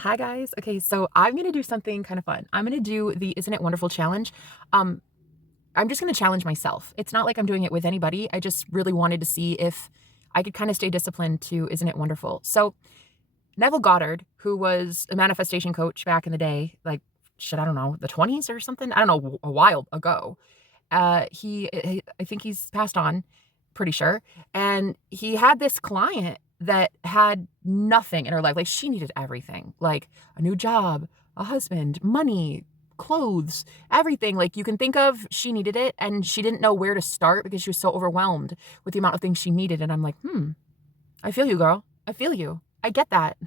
Hi guys. Okay, so I'm gonna do something kind of fun. I'm gonna do the Isn't It Wonderful challenge. Um, I'm just gonna challenge myself. It's not like I'm doing it with anybody. I just really wanted to see if I could kind of stay disciplined to Isn't It Wonderful. So Neville Goddard, who was a manifestation coach back in the day, like shit, I don't know, the 20s or something. I don't know, a while ago. I think he's passed on, pretty sure. And he had this client that had nothing in her life. Like she needed everything, like a new job, a husband, money, clothes, everything like you can think of. She needed it. And she didn't know where to start because she was so overwhelmed with the amount of things she needed. And I'm like, I feel you, girl. I feel you. I get that.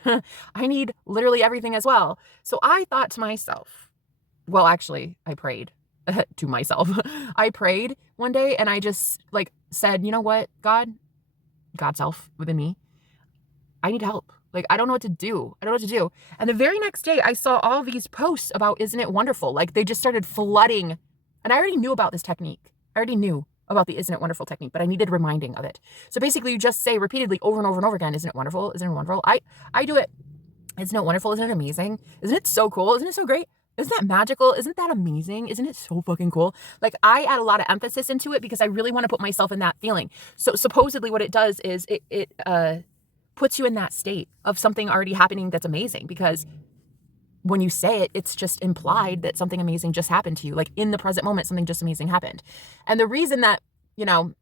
I need literally everything as well. So I thought to myself, well, actually, I prayed to myself. I prayed one day and I just like said, you know what, God self within me, I need help. Like, I don't know what to do. I don't know what to do. And the very next day, I saw all these posts about Isn't It Wonderful? Like, they just started flooding. And I already knew about this technique. I already knew about the Isn't It Wonderful technique, but I needed reminding of it. So basically, you just say repeatedly over and over and over again, Isn't it wonderful? Isn't it wonderful? I do it. Isn't it wonderful? Isn't it amazing? Isn't it so cool? Isn't it so great? Isn't that magical? Isn't that amazing? Isn't it so fucking cool? Like I add a lot of emphasis into it because I really want to put myself in that feeling. So supposedly what it does is it puts you in that state of something already happening that's amazing because when you say it, it's just implied that something amazing just happened to you. Like in the present moment, something just amazing happened. And the reason that, you know,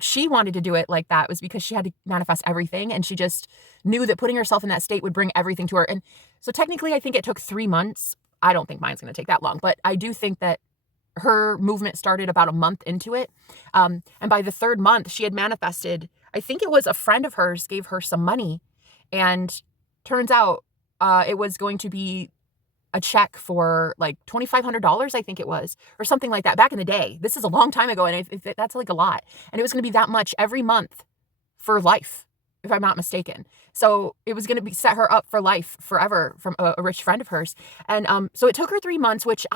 she wanted to do it like that was because she had to manifest everything and she just knew that putting herself in that state would bring everything to her. And so technically I think it took 3 months. I don't think mine's going to take that long, but I do think that her movement started about a month into it. And by the third month she had manifested, I think it was a friend of hers gave her some money and turns out it was going to be a check for like $2,500, I think it was, or something like that back in the day. This is a long time ago. And that's like a lot. And it was going to be that much every month for life, if I'm not mistaken. So it was going to be set her up for life forever from a rich friend of hers. And so it took her 3 months, which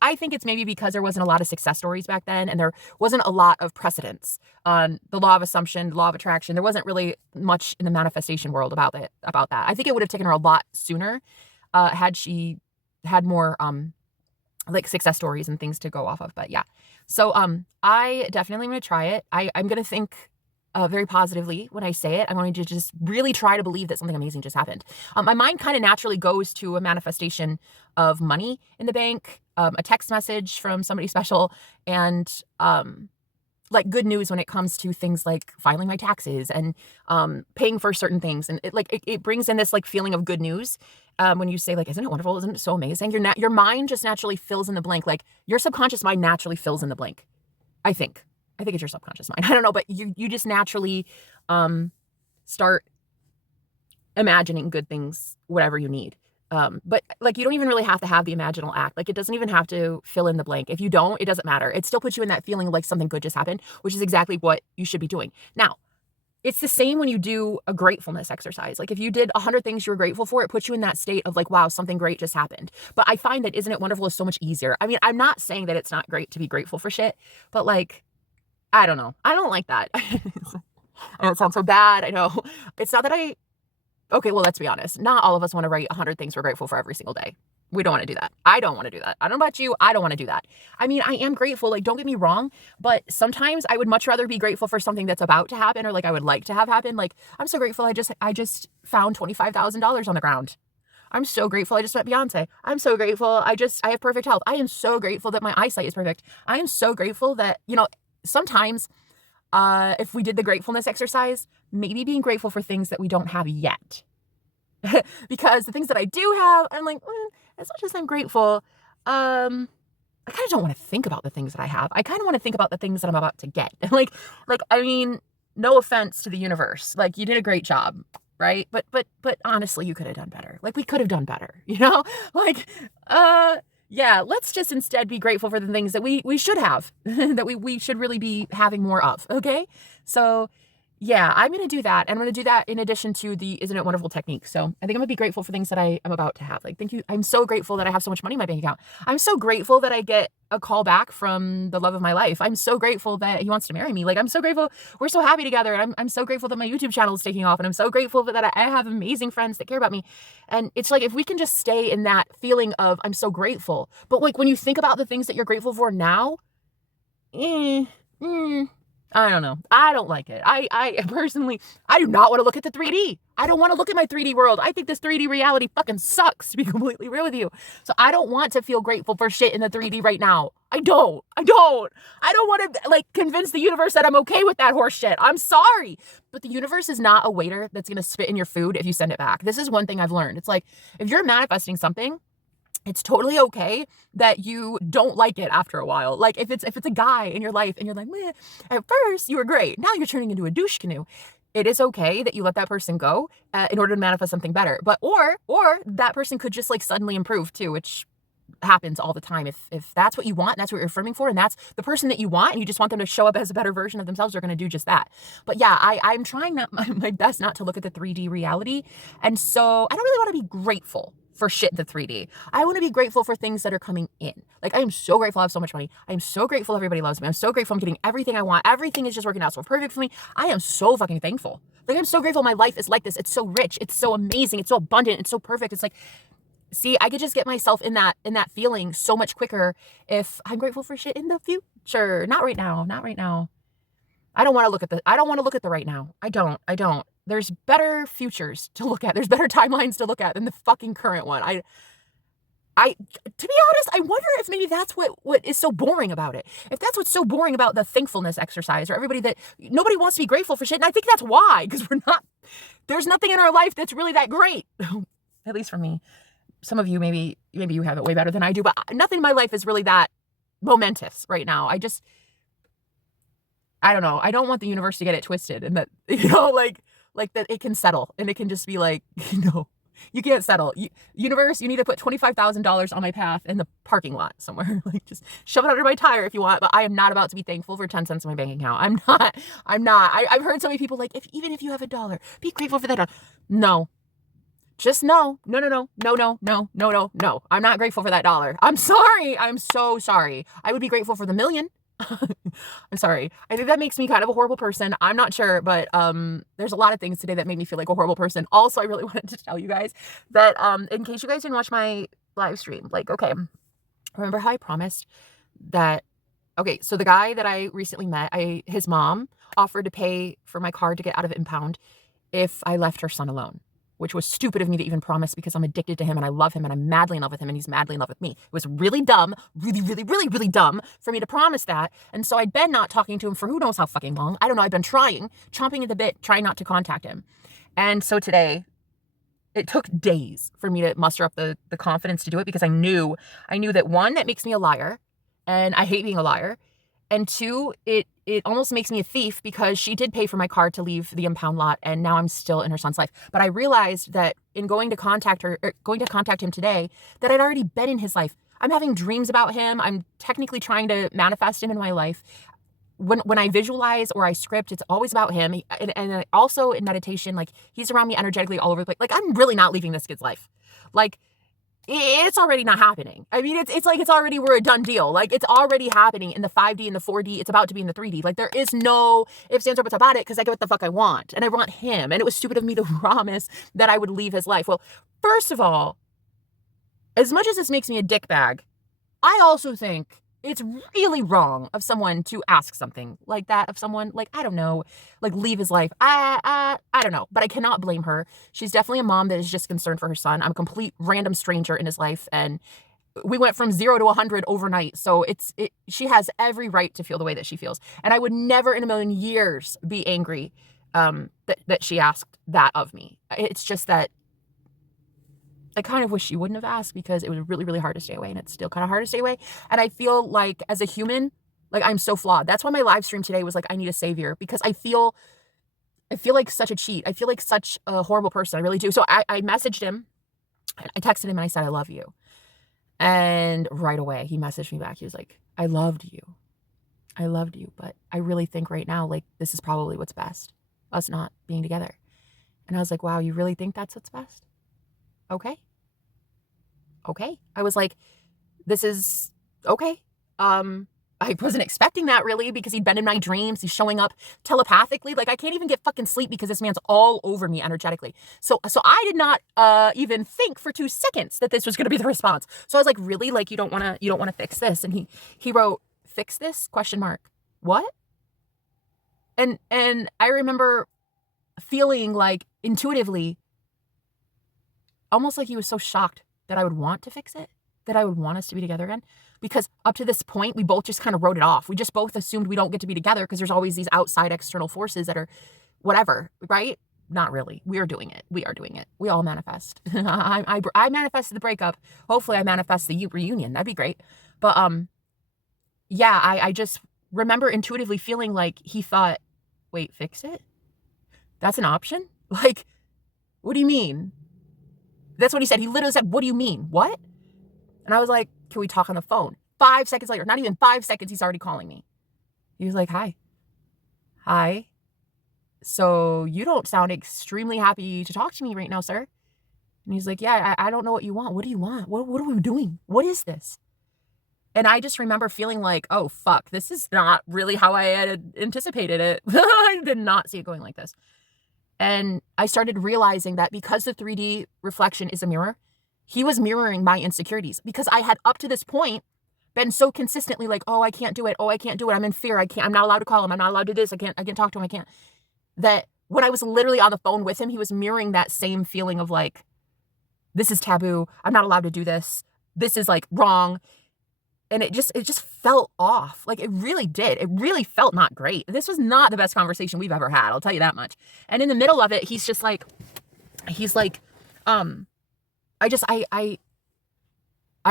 I think it's maybe because there wasn't a lot of success stories back then and there wasn't a lot of precedence on the law of assumption, the law of attraction. There wasn't really much in the manifestation world about that. I think it would have taken her a lot sooner had she had more like success stories and things to go off of. But yeah. So I definitely am going to try it. I'm going to think very positively when I say it. I'm going to just really try to believe that something amazing just happened. My mind kind of naturally goes to a manifestation of money in the bank, a text message from somebody special, and like good news when it comes to things like filing my taxes and paying for certain things. And it brings in this like feeling of good news. When you say like, isn't it wonderful? Isn't it so amazing? Your mind just naturally fills in the blank. Like your subconscious mind naturally fills in the blank. I think it's your subconscious mind. I don't know, but you just naturally start imagining good things, whatever you need. But like you don't even really have to have the imaginal act. Like it doesn't even have to fill in the blank. If you don't, it doesn't matter. It still puts you in that feeling like something good just happened, which is exactly what you should be doing. Now, it's the same when you do a gratefulness exercise. Like if you did 100 things you were grateful for, it puts you in that state of like, wow, something great just happened. But I find that Isn't It Wonderful is so much easier. I mean, I'm not saying that it's not great to be grateful for shit, but like, I don't know. I don't like that. I know it sounds so bad. I know. It's not that okay, well, let's be honest. Not all of us want to write 100 things we're grateful for every single day. We don't want to do that. I don't want to do that. I don't know about you. I don't want to do that. I mean, I am grateful. Like, don't get me wrong, but sometimes I would much rather be grateful for something that's about to happen or like I would like to have happen. Like, I'm so grateful. I just found $25,000 on the ground. I'm so grateful. I just met Beyonce. I'm so grateful. I have perfect health. I am so grateful that my eyesight is perfect. I am so grateful that, sometimes if we did the gratefulness exercise, maybe being grateful for things that we don't have yet. Because the things that I do have, I'm like, as much as I'm grateful, I kind of don't want to think about the things that I have. I kind of want to think about the things that I'm about to get. I mean, no offense to the universe. Like you did a great job, right? But honestly, you could have done better. Like we could have done better, Like, yeah, let's just instead be grateful for the things that we should have, that we should really be having more of. Okay. So yeah, I'm going to do that. And I'm going to do that in addition to the Isn't It Wonderful technique. So I think I'm going to be grateful for things that I am about to have. Like, thank you. I'm so grateful that I have so much money in my bank account. I'm so grateful that I get a call back from the love of my life. I'm so grateful that he wants to marry me. Like, I'm so grateful. We're so happy together. And I'm so grateful that my YouTube channel is taking off. And I'm so grateful that I have amazing friends that care about me. And it's like, if we can just stay in that feeling of, I'm so grateful. But like, when you think about the things that you're grateful for now, eh, I don't know. I don't like it. I personally, I do not want to look at the 3D. I don't want to look at my 3D world. I think this 3D reality fucking sucks, to be completely real with you. So I don't want to feel grateful for shit in the 3D right now. I don't want to like convince the universe that I'm okay with that horse shit. I'm sorry. But the universe is not a waiter that's going to spit in your food if you send it back. This is one thing I've learned. It's like, if you're manifesting something, it's totally okay that you don't like it after a while. Like, if it's a guy in your life and you're like, meh, at first you were great, now you're turning into a douche canoe. It is okay that you let that person go in order to manifest something better. But or that person could just like suddenly improve too, which happens all the time. If that's what you want, and that's what you're affirming for, and that's the person that you want, and you just want them to show up as a better version of themselves, they're going to do just that. But yeah, I'm trying my best not to look at the 3D reality. And so I don't really want to be grateful for shit in the 3D. I want to be grateful for things that are coming in. Like, I am so grateful I have so much money. I am so grateful everybody loves me. I'm so grateful I'm getting everything I want. Everything is just working out so perfect for me. I am so fucking thankful. Like, I'm so grateful my life is like this. It's so rich. It's so amazing. It's so abundant. It's so perfect. It's like, see, I could just get myself in that feeling so much quicker if I'm grateful for shit in the future. Not right now. Not right now. I don't want to look at the right now. I don't. There's better futures to look at. There's better timelines to look at than the fucking current one. To be honest, I wonder if maybe that's what is so boring about it. If that's what's so boring about the thankfulness exercise, or everybody that nobody wants to be grateful for shit. And I think that's why, because there's nothing in our life that's really that great. At least for me. Some of you, maybe you have it way better than I do, but nothing in my life is really that momentous right now. I don't know. I don't want the universe to get it twisted, and that, like that it can settle and it can just be like, you can't settle. Universe, you need to put $25,000 on my path in the parking lot somewhere. Like, just shove it under my tire if you want, but I am not about to be thankful for 10 cents in my bank account. I'm not. I've heard so many people like, even if you have $1, be grateful for that $1. No. Just no. No. I'm not grateful for that $1. I'm sorry. I'm so sorry. I would be grateful for the $1,000,000. I'm sorry. I think that makes me kind of a horrible person. I'm not sure, but there's a lot of things today that made me feel like a horrible person. Also, I really wanted to tell you guys that in case you guys didn't watch my live stream, like, okay, remember how I promised that, okay, so the guy that I recently met, his mom offered to pay for my car to get out of impound if I left her son alone, which was stupid of me to even promise because I'm addicted to him and I love him and I'm madly in love with him and he's madly in love with me. It was really dumb, really dumb for me to promise that. And so I'd been not talking to him for who knows how fucking long. I don't know. I've been chomping at the bit, trying not to contact him. And so today, it took days for me to muster up the confidence to do it because I knew that, one, that makes me a liar and I hate being a liar. And two, it almost makes me a thief because she did pay for my car to leave the impound lot and now I'm still in her son's life. But I realized that in going to contact him today, that I'd already been in his life. I'm having dreams about him. I'm technically trying to manifest him in my life. When I visualize or I script, it's always about him. And also in meditation, like, he's around me energetically all over the place. Like, I'm really not leaving this kid's life. Like, it's already not happening. I mean, it's like we're a done deal. Like, it's already happening in the 5D and the 4D. It's about to be in the 3D. Like, there is no ifs, ands, or buts about it because I get what the fuck I want. And I want him. And it was stupid of me to promise that I would leave his life. Well, first of all, as much as this makes me a dickbag, I also think it's really wrong of someone to ask something like that of someone, like, I don't know, like, leave his life. I don't know, but I cannot blame her. She's definitely a mom that is just concerned for her son. I'm a complete random stranger in his life, and we went from 0 to 100 overnight. So she has every right to feel the way that she feels. And I would never in a million years be angry that she asked that of me. It's just that I kind of wish she wouldn't have asked because it was really, really hard to stay away, and it's still kind of hard to stay away. And I feel like, as a human, like, I'm so flawed. That's why my live stream today was like, I need a savior, because I feel like such a cheat. I feel like such a horrible person. I really do. So I messaged him, I texted him and I said, I love you. And right away he messaged me back. He was like, I loved you, but I really think right now, like, this is probably what's best. us not being together. And I was like, wow, you really think that's what's best? Okay. Okay. I was like, this is okay. I wasn't expecting that really because he'd been in my dreams. He's showing up telepathically. Like I can't even get fucking sleep because this man's all over me energetically. So I did not even think for 2 seconds that this was going to be the response. So I was like, really? Like you don't want to fix this? And he wrote, "Fix this?" ? What? And I remember feeling like intuitively almost like he was so shocked that I would want to fix it, that I would want us to be together again. Because up to this point, we both just kind of wrote it off. We just both assumed we don't get to be together because there's always these outside external forces that are whatever, right? Not really. We are doing it. We are doing it. We all manifest. I manifested the breakup. Hopefully I manifest the reunion. That'd be great. But yeah, I just remember intuitively feeling like he thought, wait, fix it? That's an option? Like, what do you mean? That's what he said. He literally said, what do you mean? What? And I was like, can we talk on the phone? 5 seconds later, not even 5 seconds, he's already calling me. He was like, hi. Hi. So you don't sound extremely happy to talk to me right now, sir. And he's like, yeah, I don't know what you want. What do you want? What are we doing? What is this? And I just remember feeling like, oh, fuck, this is not really how I had anticipated it. I did not see it going like this. And I started realizing that because the 3D reflection is a mirror, he was mirroring my insecurities because I had up to this point been so consistently like, oh, I can't do it. Oh, I can't do it. I'm in fear. I'm not allowed to call him. I'm not allowed to do this. I can't talk to him. I can't. That when I was literally on the phone with him, he was mirroring that same feeling of like, this is taboo. I'm not allowed to do this. This is like wrong. And it just felt off. Like it really did. It really felt not great. This was not the best conversation we've ever had. I'll tell you that much. And in the middle of it, he's like, I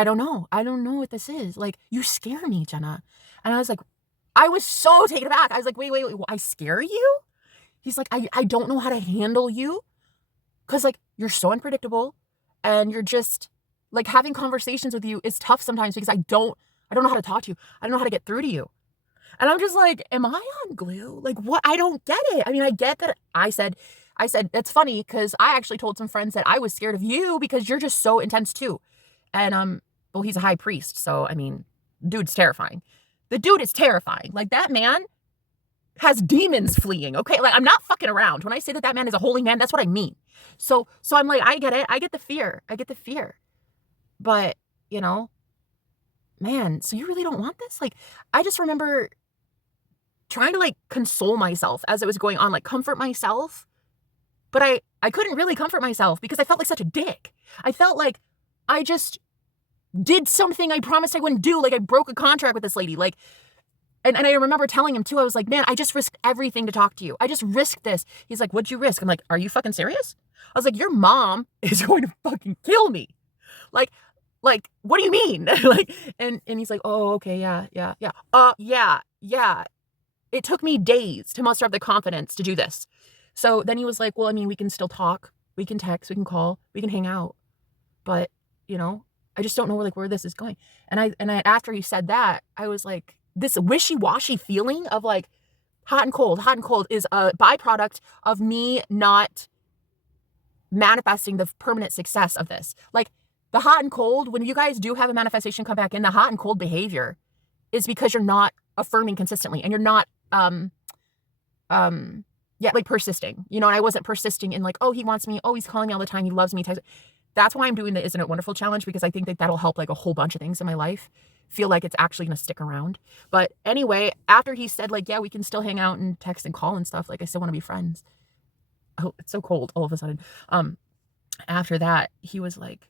don't know. I don't know what this is. Like, you scare me, Jenna. And I was like, I was so taken aback. I was like, wait, I scare you? He's like, I don't know how to handle you. Cause like, you're so unpredictable and you're just like having conversations with you is tough sometimes because I don't know how to talk to you. I don't know how to get through to you. And I'm just like, am I on glue? Like what? I don't get it. I mean, I get that I said, it's funny because I actually told some friends that I was scared of you because you're just so intense too. And, well, he's a high priest. So, I mean, dude's terrifying. The dude is terrifying. Like that man has demons fleeing. Okay. Like I'm not fucking around. When I say that man is a holy man, that's what I mean. So I'm like, I get it. I get the fear. But, you know, man, so you really don't want this? Like, I just remember trying to like console myself as it was going on, like comfort myself. But I couldn't really comfort myself because I felt like such a dick. I felt like I just did something I promised I wouldn't do. Like I broke a contract with this lady. Like, and I remember telling him too, I was like, man, I just risked everything to talk to you. I just risked this. He's like, what'd you risk? I'm like, are you fucking serious? I was like, your mom is going to fucking kill me. Like, what do you mean? Like, and he's like, oh, okay. Yeah. Yeah. It took me days to muster up the confidence to do this. So then he was like, well, I mean, we can still talk. We can text, we can call, we can hang out. But, you know, I just don't know where this is going. And I after he said that, I was like, this wishy-washy feeling of like hot and cold is a byproduct of me not manifesting the permanent success of this. Like the hot and cold, when you guys do have a manifestation come back in, the hot and cold behavior is because you're not affirming consistently and you're not, like persisting, you know, and I wasn't persisting in like, oh, he wants me. Oh, he's calling me all the time. He loves me. That's why I'm doing the Isn't It Wonderful challenge, because I think that that'll help like a whole bunch of things in my life feel like it's actually going to stick around. But anyway, after he said like, yeah, we can still hang out and text and call and stuff. Like I still want to be friends. Oh, it's so cold all of a sudden. After that, he was like,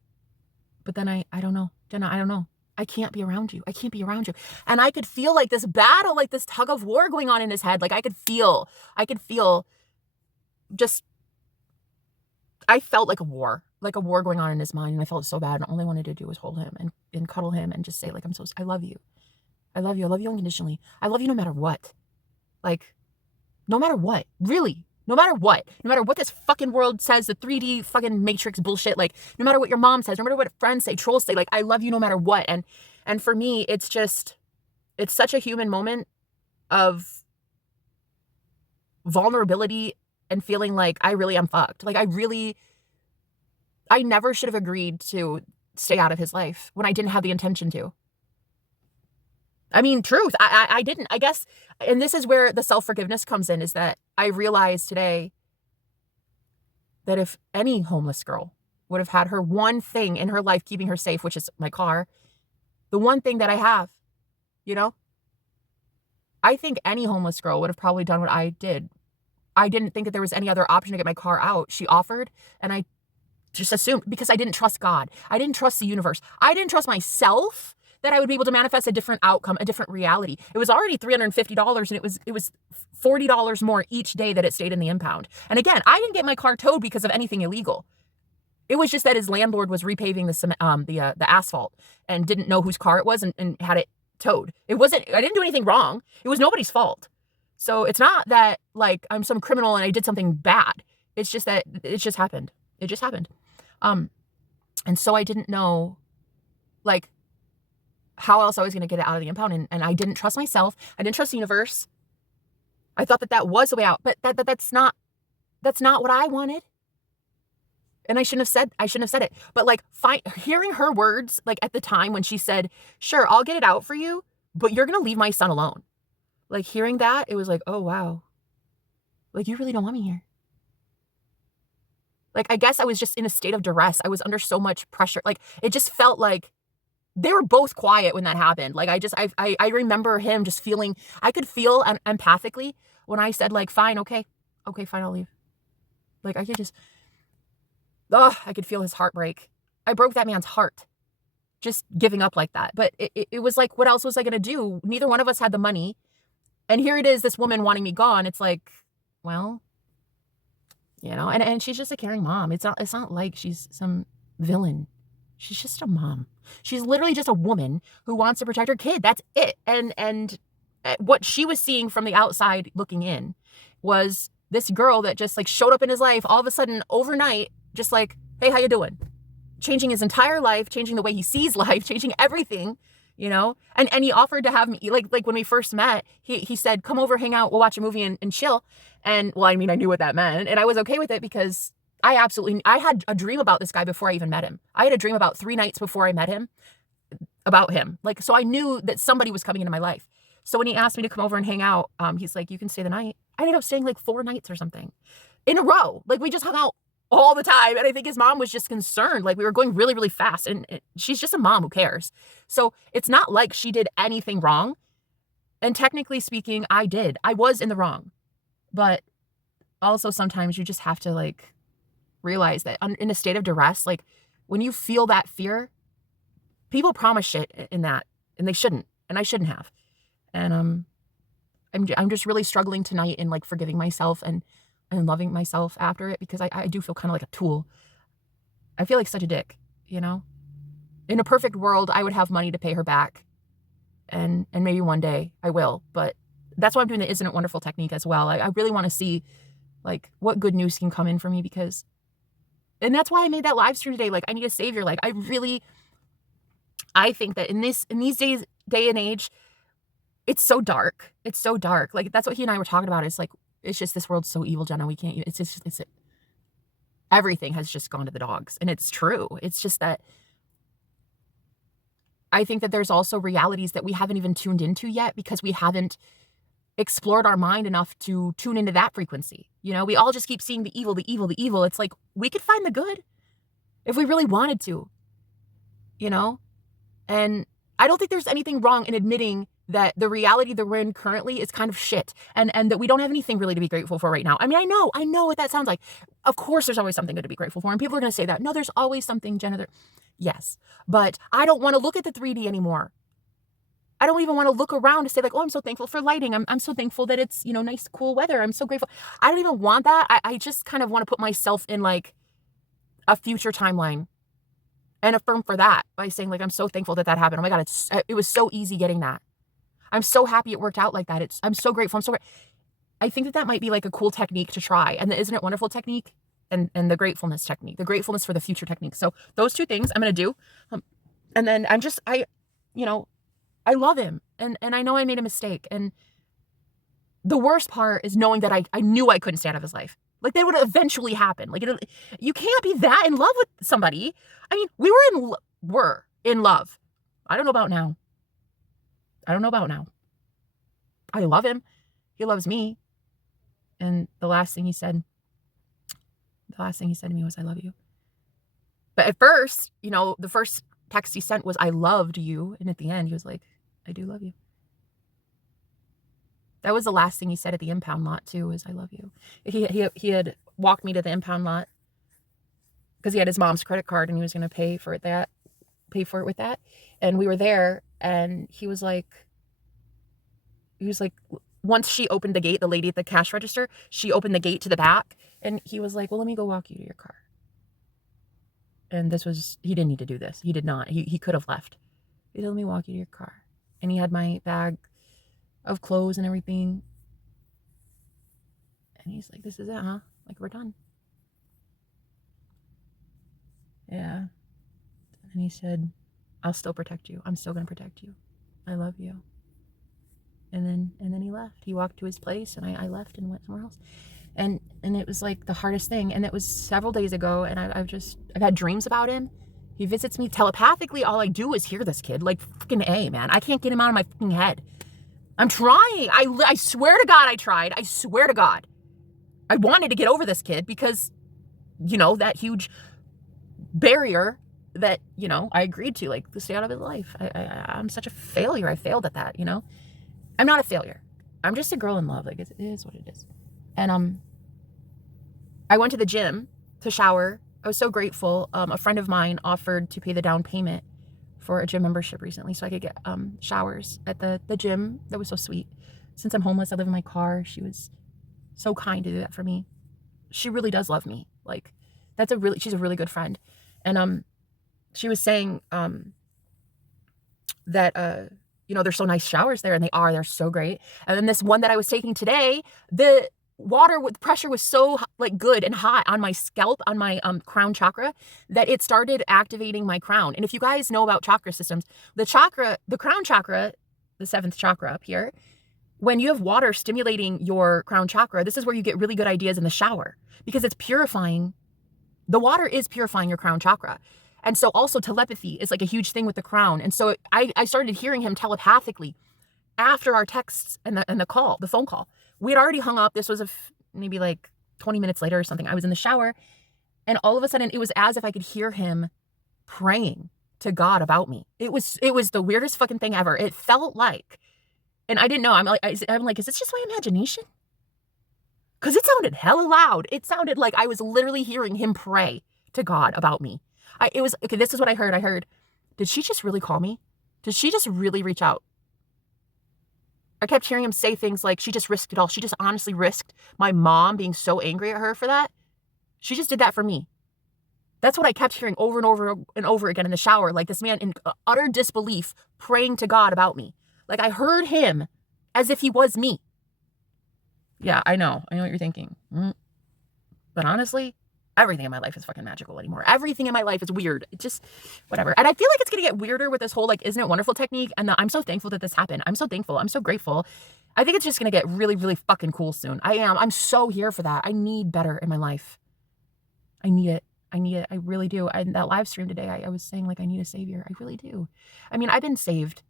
but then I don't know, Jenna, I don't know. I can't be around you. And I could feel like this battle, like this tug of war going on in his head. Like I could feel just, I felt like a war going on in his mind. And I felt so bad. And all I wanted to do was hold him and cuddle him and just say like, I love you. I love you unconditionally. I love you no matter what. Like, no matter what, really. No matter what this fucking world says, the 3D fucking matrix bullshit, like no matter what your mom says, no matter what friends say, trolls say, like I love you no matter what. And for me, it's such a human moment of vulnerability and feeling like I really am fucked. Like I never should have agreed to stay out of his life when I didn't have the intention to. I mean, truth, I didn't, I guess. And this is where the self-forgiveness comes in, is that I realized today that if any homeless girl would have had her one thing in her life keeping her safe, which is my car, the one thing that I have, you know, I think any homeless girl would have probably done what I did. I didn't think that there was any other option to get my car out. She offered, and I just assumed, because I didn't trust God. I didn't trust the universe. I didn't trust myself that I would be able to manifest a different outcome, a different reality. It was already $350, and it was $40 more each day that it stayed in the impound. And again, I didn't get my car towed because of anything illegal. It was just that his landlord was repaving the asphalt and didn't know whose car it was, and had it towed. I didn't do anything wrong. It was nobody's fault. So it's not that like I'm some criminal and I did something bad. It's just that it just happened. It just happened. And so I didn't know like how else I was going to get it out of the impound. And I didn't trust myself. I didn't trust the universe. I thought that was the way out, but that's not what I wanted. And I shouldn't have said it. But like hearing her words, like at the time when she said, sure, I'll get it out for you, but you're going to leave my son alone. Like hearing that, it was like, oh, wow. Like, you really don't want me here. Like, I guess I was just in a state of duress. I was under so much pressure. Like, it just felt like they were both quiet when that happened. Like, I remember him just feeling, I could feel empathically when I said like, fine, okay, fine, I'll leave. Like, I could feel his heart break. I broke that man's heart just giving up like that. But it was like, what else was I going to do? Neither one of us had the money. And here it is, this woman wanting me gone. It's like, well, you know, and she's just a caring mom. It's not like she's some villain. She's just a mom. She's literally just a woman who wants to protect her kid. That's it. And what she was seeing from the outside looking in was this girl that just like showed up in his life all of a sudden overnight, just like, hey, how you doing? Changing his entire life, changing the way he sees life, changing everything, you know? And he offered to have me, like when we first met, he said, come over, hang out, we'll watch a movie and chill. And well, I mean, I knew what that meant. And I was okay with it because I had a dream about this guy before I even met him. I had a dream about 3 nights before I met him about him. Like, so I knew that somebody was coming into my life. So when he asked me to come over and hang out, he's like, you can stay the night. I ended up staying like 4 nights or something in a row. Like, we just hung out all the time. And I think his mom was just concerned. Like, we were going really, really fast. And she's just a mom who cares. So it's not like she did anything wrong. And technically speaking, I did. I was in the wrong. But also sometimes you just have to like realize that in a state of duress, like when you feel that fear, people promise shit in that, and they shouldn't. And I shouldn't have. And I'm just really struggling tonight in like forgiving myself and loving myself after it, because I do feel kind of like a tool. I feel like such a dick, you know? In a perfect world, I would have money to pay her back. And maybe one day I will. But that's why I'm doing the Isn't It Wonderful technique as well. I really want to see like what good news can come in for me, because, and that's why I made that live stream today. Like, I need a savior. Like, I think that in these days, day and age, it's so dark. It's so dark. Like, that's what he and I were talking about. It's like, it's just, this world's so evil, Jenna. We can't, everything has just gone to the dogs. And it's true. It's just that I think that there's also realities that we haven't even tuned into yet, because we haven't explored our mind enough to tune into that frequency. You know, we all just keep seeing the evil, the evil, the evil. It's like, we could find the good if we really wanted to, you know? And I don't think there's anything wrong in admitting that the reality that we're in currently is kind of shit, and that we don't have anything really to be grateful for right now. I mean, I know what that sounds like. Of course, there's always something good to be grateful for, and people are going to say that. No, there's always something, Jenna. Yes, but I don't want to look at the 3D anymore. I don't even want to look around to say like, oh, I'm so thankful for lighting. I'm so thankful that it's, you know, nice, cool weather. I'm so grateful. I don't even want that. I just kind of want to put myself in like a future timeline and affirm for that by saying like, I'm so thankful that happened. Oh my God, it was so easy getting that. I'm so happy it worked out like that. I'm so grateful. I think that might be like a cool technique to try. And the Isn't It Wonderful technique and the gratefulness technique, the gratefulness for the future technique. So those 2 things I'm going to do. And then I love him. And I know I made a mistake. And the worst part is knowing that I knew I couldn't stay out of his life. Like, they would eventually happen. Like, you can't be that in love with somebody. I mean, we're in love. I don't know about now. I don't know about now. I love him. He loves me. And the last thing he said to me was, I love you. But at first, the first text he sent was, I loved you. And at the end, he was like, I do love you. That was the last thing he said at the impound lot too, was I love you. He had walked me to the impound lot because he had his mom's credit card and he was going to pay for it with that. And we were there and he was like, once she opened the gate, the lady at the cash register, she opened the gate to the back and he was like, well, let me go walk you to your car. And he didn't need to do this. He did not. He could have left. He said, let me walk you to your car. And he had my bag of clothes and everything. And he's like, this is it, huh? Like, we're done. Yeah. And he said, I'll still protect you. I'm still going to protect you. I love you. And then he left. He walked to his place and I left and went somewhere else. And it was like the hardest thing. And it was several days ago and I've had dreams about him. He visits me telepathically. All I do is hear this kid. Like, freaking A, man. I can't get him out of my fucking head. I'm trying. I swear to God I tried. I swear to God. I wanted to get over this kid because, that huge barrier that, I agreed to, like, to stay out of his life. I'm such a failure. I failed at that, I'm not a failure. I'm just a girl in love. Like, it is what it is. And I went to the gym to shower. I was so grateful. A friend of mine offered to pay the down payment for a gym membership recently so I could get showers at the gym. That was so sweet. Since I'm homeless, I live in my car. She was so kind to do that for me. She really does love me. Like, she's a really good friend. And she was saying that there's so nice showers there, and they're so great. And then this one that I was taking today, the water with pressure was so like good and hot on my scalp, on my crown chakra, that it started activating my crown. And if you guys know about chakra systems, the crown chakra, the 7th chakra up here, when you have water stimulating your crown chakra, this is where you get really good ideas in the shower because it's purifying. The water is purifying your crown chakra. And so also telepathy is like a huge thing with the crown. And so I started hearing him telepathically after our texts and the phone call. We had already hung up. This was maybe like 20 minutes later or something. I was in the shower and all of a sudden it was as if I could hear him praying to God about me. It was the weirdest fucking thing ever. It felt like, and I didn't know. I'm like, is this just my imagination? Because it sounded hella loud. It sounded like I was literally hearing him pray to God about me. This is what I heard. I heard, did she just really call me? Did she just really reach out? I kept hearing him say things like, she just risked it all. She just honestly risked my mom being so angry at her for that. She just did that for me. That's what I kept hearing over and over and over again in the shower. Like this man in utter disbelief praying to God about me. Like I heard him as if he was me. Yeah, I know what you're thinking. But honestly, everything in my life is fucking magical anymore. Everything in my life is weird. It just, whatever. And I feel like it's going to get weirder with this whole, like, isn't it wonderful technique? And I'm so thankful that this happened. I'm so thankful. I'm so grateful. I think it's just going to get really, really fucking cool soon. I am. I'm so here for that. I need better in my life. I need it. I really do. That live stream today, I was saying, like, I need a savior. I really do. I mean, I've been saved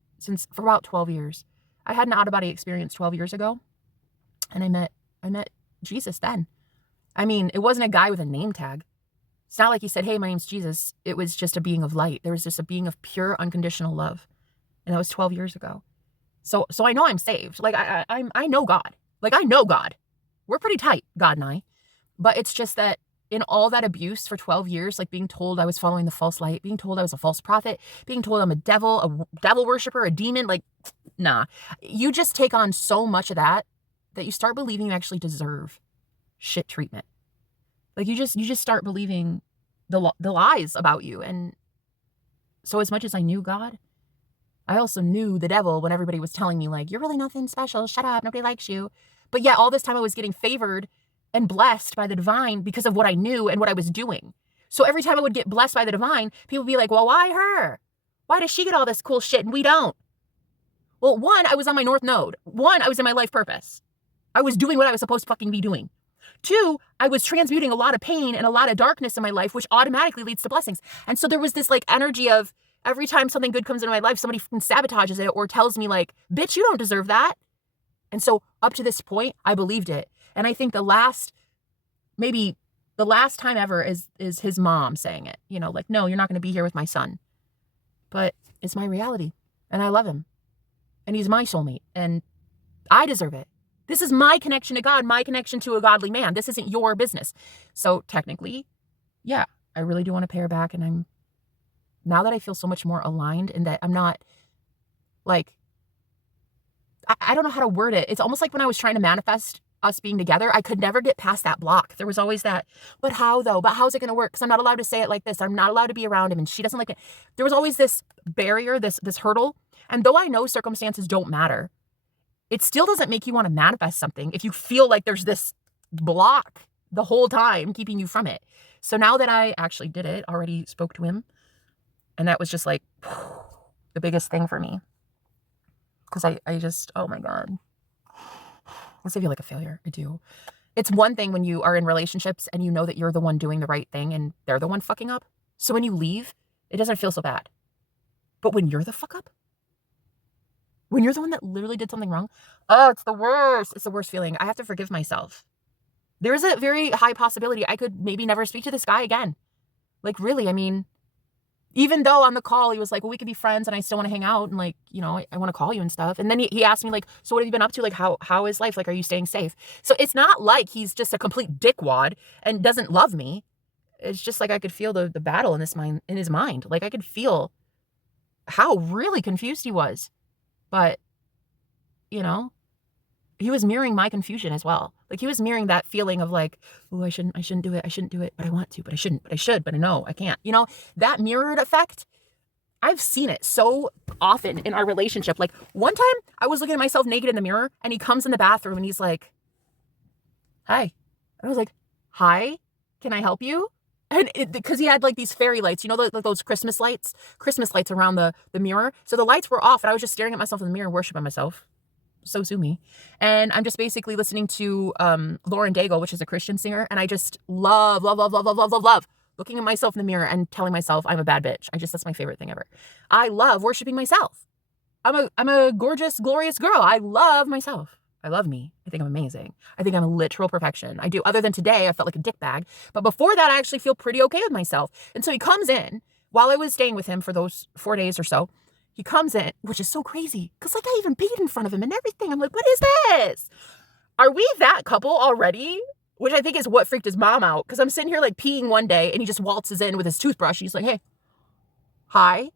for about 12 years. I had an out-of-body experience 12 years ago. And I met Jesus then. I mean, it wasn't a guy with a name tag. It's not like he said, hey, my name's Jesus. It was just a being of light. There was just a being of pure, unconditional love. And that was 12 years ago. So I know I'm saved. Like, I know God. Like, I know God. We're pretty tight, God and I. But it's just that in all that abuse for 12 years, like being told I was following the false light, being told I was a false prophet, being told I'm a devil worshiper, a demon, like, nah. You just take on so much of that you start believing you actually deserve shit treatment. Like you just start believing the lies about you. And so as much as I knew God, I also knew the devil when everybody was telling me, like, you're really nothing special. Shut up. Nobody likes you. But yeah, all this time I was getting favored and blessed by the divine because of what I knew and what I was doing. So every time I would get blessed by the divine, people would be like, well, why her? Why does she get all this cool shit and we don't? Well, one, I was on my North Node. One, I was in my life purpose. I was doing what I was supposed to fucking be doing. Two, I was transmuting a lot of pain and a lot of darkness in my life, which automatically leads to blessings. And so there was this like energy of every time something good comes into my life, somebody sabotages it or tells me like, bitch, you don't deserve that. And so up to this point, I believed it. And I think maybe the last time ever is his mom saying it, you know, like, no, you're not going to be here with my son. But it's my reality and I love him and he's my soulmate and I deserve it. This is my connection to God, my connection to a godly man. This isn't your business. So technically, yeah, I really do want to pay her back. And now that I feel so much more aligned and that I'm not like, I don't know how to word it. It's almost like when I was trying to manifest us being together, I could never get past that block. There was always that, but how though? But how's it going to work? Because I'm not allowed to say it like this. I'm not allowed to be around him and she doesn't like it. There was always this barrier, this hurdle. And though I know circumstances don't matter, it still doesn't make you want to manifest something if you feel like there's this block the whole time keeping you from it. So now that I actually did it, already spoke to him, and that was just like the biggest thing for me. Because I just, oh my God. I feel like a failure. I do. It's one thing when you are in relationships and you know that you're the one doing the right thing and they're the one fucking up. So when you leave, it doesn't feel so bad. But when you're the fuck up, when you're the one that literally did something wrong, oh, it's the worst. It's the worst feeling. I have to forgive myself. There is a very high possibility I could maybe never speak to this guy again. Like, really, I mean, even though on the call, he was like, well, we could be friends and I still want to hang out. And like, you know, I want to call you and stuff. And then he asked me like, so what have you been up to? Like, how is life? Like, are you staying safe? So it's not like he's just a complete dickwad and doesn't love me. It's just like, I could feel the battle in his mind. Like I could feel how really confused he was. But, you know, he was mirroring my confusion as well. Like he was mirroring that feeling of like, oh, I shouldn't do it. I shouldn't do it, but I want to, but I shouldn't, but I should, but I know I can't. You know, that mirrored effect, I've seen it so often in our relationship. Like one time I was looking at myself naked in the mirror and he comes in the bathroom and he's like, hi. And I was like, hi, can I help you? And because he had like these fairy lights, you know, like those Christmas lights around the mirror. So the lights were off and I was just staring at myself in the mirror and worshiping myself. So sue me. And I'm just basically listening to Lauren Daigle, which is a Christian singer. And I just love looking at myself in the mirror and telling myself I'm a bad bitch. That's my favorite thing ever. I love worshiping myself. I'm a gorgeous, glorious girl. I love myself. I love me. I think I'm amazing. I think I'm a literal perfection. I do. Other than today, I felt like a dickbag. But before that, I actually feel pretty okay with myself. And so he comes in while I was staying with him for those 4 days or so. He comes in, which is so crazy. Because like I even peed in front of him and everything. I'm like, what is this? Are we that couple already? Which I think is what freaked his mom out. Because I'm sitting here like peeing one day and he just waltzes in with his toothbrush. He's like, hey, hi.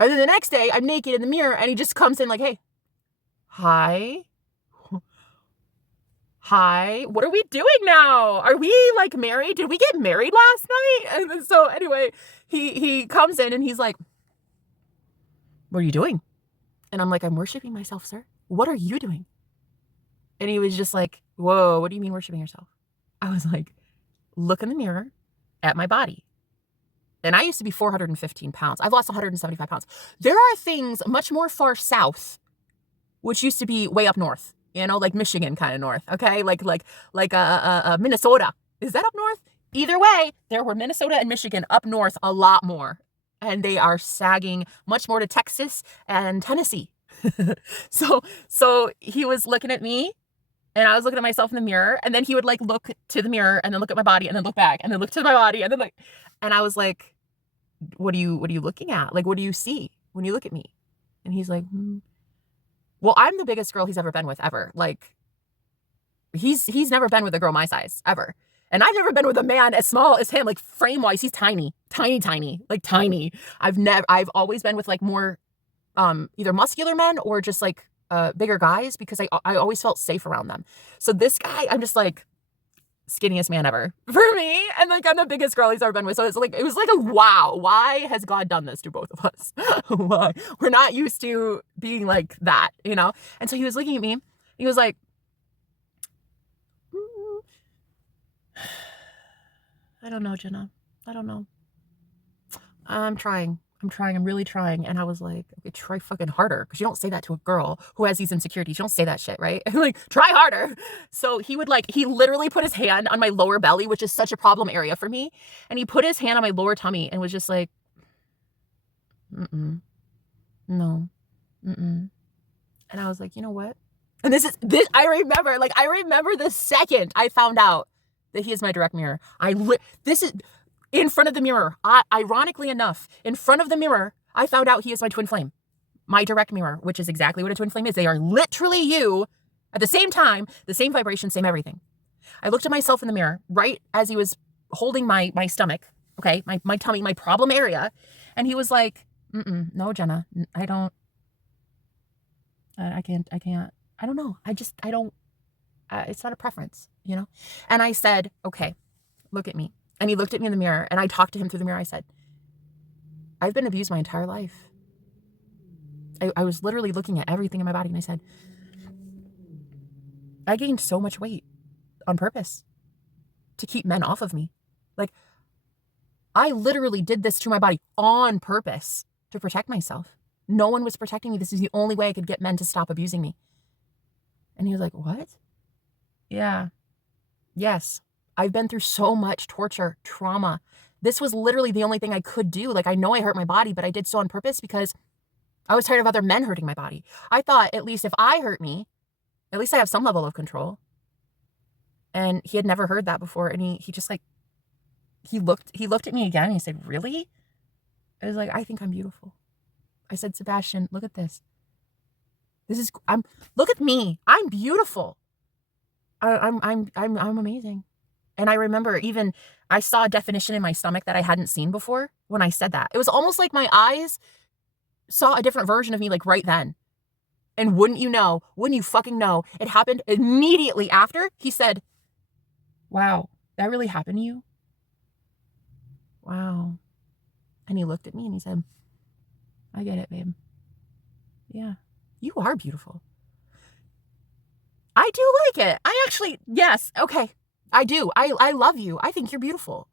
And then the next day I'm naked in the mirror and he just comes in like, hey, hi. Hi, what are we doing now? Are we like married? Did we get married last night? And so anyway, he comes in and he's like, what are you doing? And I'm like, I'm worshiping myself, sir. What are you doing? And he was just like, whoa, what do you mean worshiping yourself? I was like, look in the mirror at my body. And I used to be 415 pounds. I've lost 175 pounds. There are things much more far south, which used to be way up north, you know, like Michigan kind of north. Okay. Like Minnesota. Is that up north? Either way, there were Minnesota and Michigan up north a lot more. And they are sagging much more to Texas and Tennessee. So he was looking at me and I was looking at myself in the mirror and then he would like look to the mirror and then look at my body and then look back and then look to my body and then like, and I was like, what are you looking at? Like, what do you see when you look at me? And he's like, well, I'm the biggest girl he's ever been with ever. Like he's never been with a girl my size ever. And I've never been with a man as small as him, like frame wise, he's tiny, like tiny. I've always been with like more, either muscular men or just like, bigger guys because I always felt safe around them. So this guy, I'm just like skinniest man ever for me. And like, I'm the biggest girl he's ever been with. So it was like a wow. Why has God done this to both of us? Why? We're not used to being like that, you know? And so he was looking at me. He was like, I don't know, Jenna. I don't know. I'm trying. I'm really trying. And I was like, okay, try fucking harder. Cause you don't say that to a girl who has these insecurities. You don't say that shit, right? Like, try harder. So he literally put his hand on my lower belly, which is such a problem area for me. And he put his hand on my lower tummy and was just like, no, and I was like, you know what? And I remember the second I found out that he is my direct mirror. This is in front of the mirror. Ironically enough, in front of the mirror, I found out he is my twin flame, my direct mirror, which is exactly what a twin flame is. They are literally you at the same time, the same vibration, same everything. I looked at myself in the mirror right as he was holding my stomach, okay, my tummy, my problem area. And he was like, no, Jenna, I don't, I can't, I don't know. I don't, it's not a preference, you know? And I said, okay, look at me. And he looked at me in the mirror and I talked to him through the mirror. I said, I've been abused my entire life. I was literally looking at everything in my body and I said, I gained so much weight on purpose to keep men off of me. Like, I literally did this to my body on purpose to protect myself. No one was protecting me. This is the only way I could get men to stop abusing me. And he was like, what? Yeah. Yes. I've been through so much torture, trauma. This was literally the only thing I could do. Like, I know I hurt my body, but I did so on purpose because I was tired of other men hurting my body. I thought, at least if I hurt me, at least I have some level of control. And he had never heard that before. And he just like, he looked at me again and he said, really? I was like, I think I'm beautiful. I said, Sebastian, look at this. Look at me. I'm beautiful. I'm amazing. And I remember I saw a definition in my stomach that I hadn't seen before when I said that. It was almost like my eyes saw a different version of me like right then. And wouldn't you fucking know, it happened immediately after he said, wow, that really happened to you? Wow. And he looked at me and he said, I get it, babe. Yeah, you are beautiful. I do like it. I actually, yes, okay. I do. I love you. I think you're beautiful.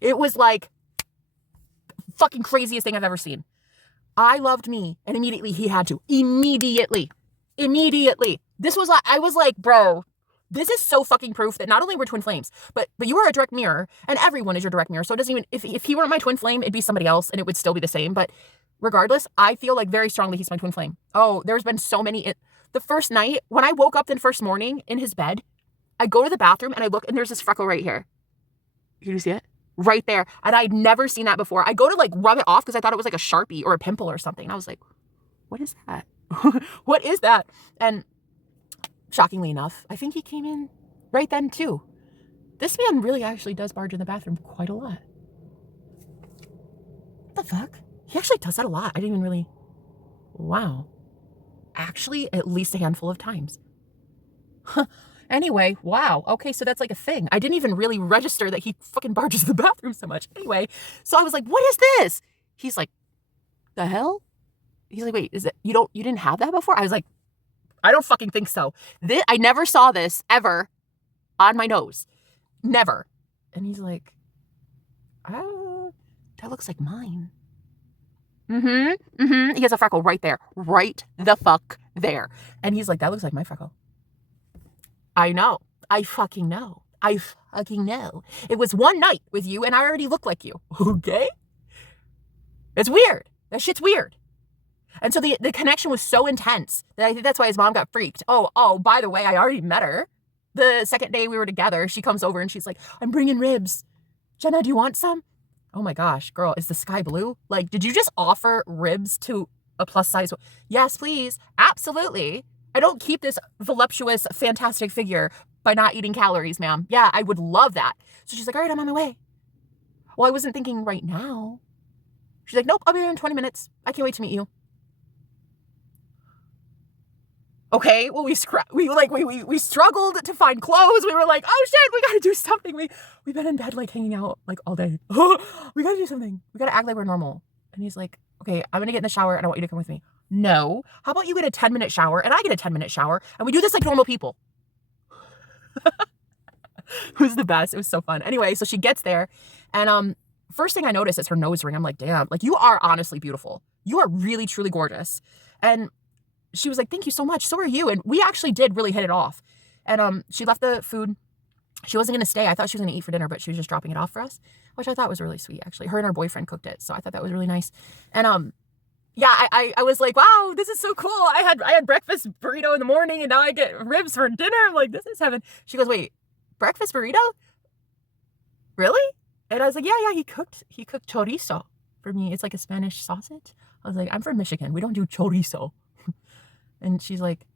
It was like fucking craziest thing I've ever seen. I loved me. And immediately he had to. Immediately. I was like, bro, this is so fucking proof that not only we're twin flames, but you are a direct mirror and everyone is your direct mirror. So it doesn't even, if he weren't my twin flame, it'd be somebody else and it would still be the same. But regardless, I feel like very strongly he's my twin flame. Oh, there's been so many. The first night when I woke up the first morning in his bed, I go to the bathroom and I look and there's this freckle right here. Can you see it? Right there. And I'd never seen that before. I go to like rub it off because I thought it was like a Sharpie or a pimple or something. And I was like, what is that? What is that? And shockingly enough, I think he came in right then too. This man really actually does barge in the bathroom quite a lot. What the fuck? He actually does that a lot. I didn't even really, wow. Actually, at least a handful of times. Anyway, wow. Okay, so that's like a thing. I didn't even really register that he fucking barges in the bathroom so much. Anyway, so I was like, what is this? He's like, the hell? He's like, wait, you didn't have that before? I was like, I don't fucking think so. I never saw this ever on my nose. Never. And he's like, that looks like mine. He has a freckle right there. Right the fuck there. And he's like, that looks like my freckle. I know. I fucking know. It was one night with you and I already look like you. Okay? It's weird. That shit's weird. And so the connection was so intense that I think that's why his mom got freaked. Oh, by the way, I already met her. The second day we were together, she comes over and she's like, I'm bringing ribs. Jenna, do you want some? Oh my gosh, girl, is the sky blue? Like, did you just offer ribs to a plus size? Yes, please. Absolutely. I don't keep this voluptuous, fantastic figure by not eating calories, ma'am. Yeah, I would love that. So she's like, all right, I'm on my way. Well, I wasn't thinking right now. She's like, nope, I'll be there in 20 minutes. I can't wait to meet you. Okay, well, we struggled to find clothes. We were like, oh shit, we gotta do something. We've been in bed like hanging out like all day. We gotta do something. We gotta act like we're normal. And he's like, okay, I'm gonna get in the shower and I want you to come with me. No, how about you get a 10-minute shower and I get a 10-minute shower and we do this like normal people. It was the best. It was so fun. Anyway, so she gets there and first thing I notice is her nose ring. I'm like, damn, like, you are honestly beautiful. You are really, truly gorgeous. And she was like, thank you so much. So are you. And we actually did really hit it off. And she left the food. She wasn't going to stay. I thought she was going to eat for dinner, but she was just dropping it off for us, which I thought was really sweet, actually. Her and her boyfriend cooked it, so I thought that was really nice. And yeah, I was like, wow, this is so cool. I had breakfast burrito in the morning, and now I get ribs for dinner. I'm like, this is heaven. She goes, wait, breakfast burrito? Really? And I was like, yeah, he cooked chorizo for me. It's like a Spanish sausage. I was like, I'm from Michigan. We don't do chorizo. And she's like,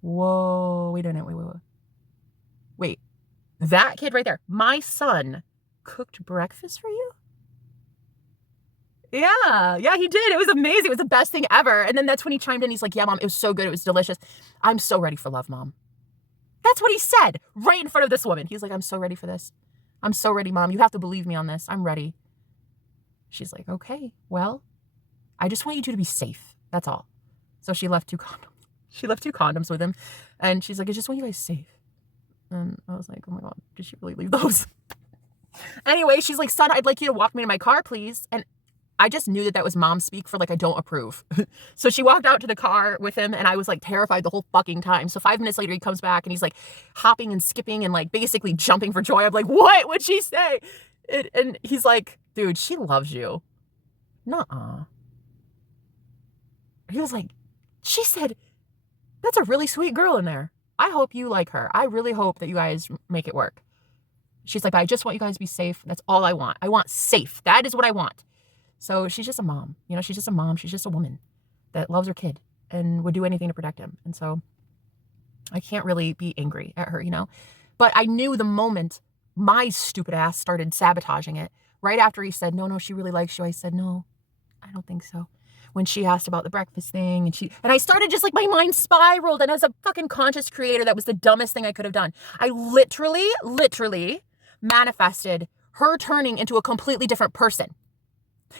whoa, wait a minute, wait. That kid right there, my son, cooked breakfast for you? Yeah, he did. It was amazing. It was the best thing ever. And then that's when he chimed in. He's like, yeah, Mom, it was so good. It was delicious. I'm so ready for love, Mom. That's what he said right in front of this woman. He's like, I'm so ready for this. I'm so ready, Mom. You have to believe me on this. I'm ready. She's like, okay, well, I just want you two to be safe. That's all. So she left 2 condoms. She left 2 condoms with him. And she's like, I just want you guys safe. And I was like, oh my God, did she really leave those? Anyway, she's like, son, I'd like you to walk me to my car, please. And I just knew that was mom speak for like, I don't approve. So she walked out to the car with him, and I was like terrified the whole fucking time. So 5 minutes later, he comes back and he's like hopping and skipping and like basically jumping for joy. I'm like, what would she say? And he's like, dude, she loves you. Nuh-uh. He was like, she said, that's a really sweet girl in there. I hope you like her. I really hope that you guys make it work. She's like, but I just want you guys to be safe. That's all I want. I want safe. That is what I want. So she's just a mom. You know, she's just a mom. She's just a woman that loves her kid and would do anything to protect him. And so I can't really be angry at her, you know. But I knew the moment my stupid ass started sabotaging it, right after he said, no, she really likes you. I said, no, I don't think so. When she asked about the breakfast thing, and I started just like, my mind spiraled. And as a fucking conscious creator, that was the dumbest thing I could have done. I literally manifested her turning into a completely different person.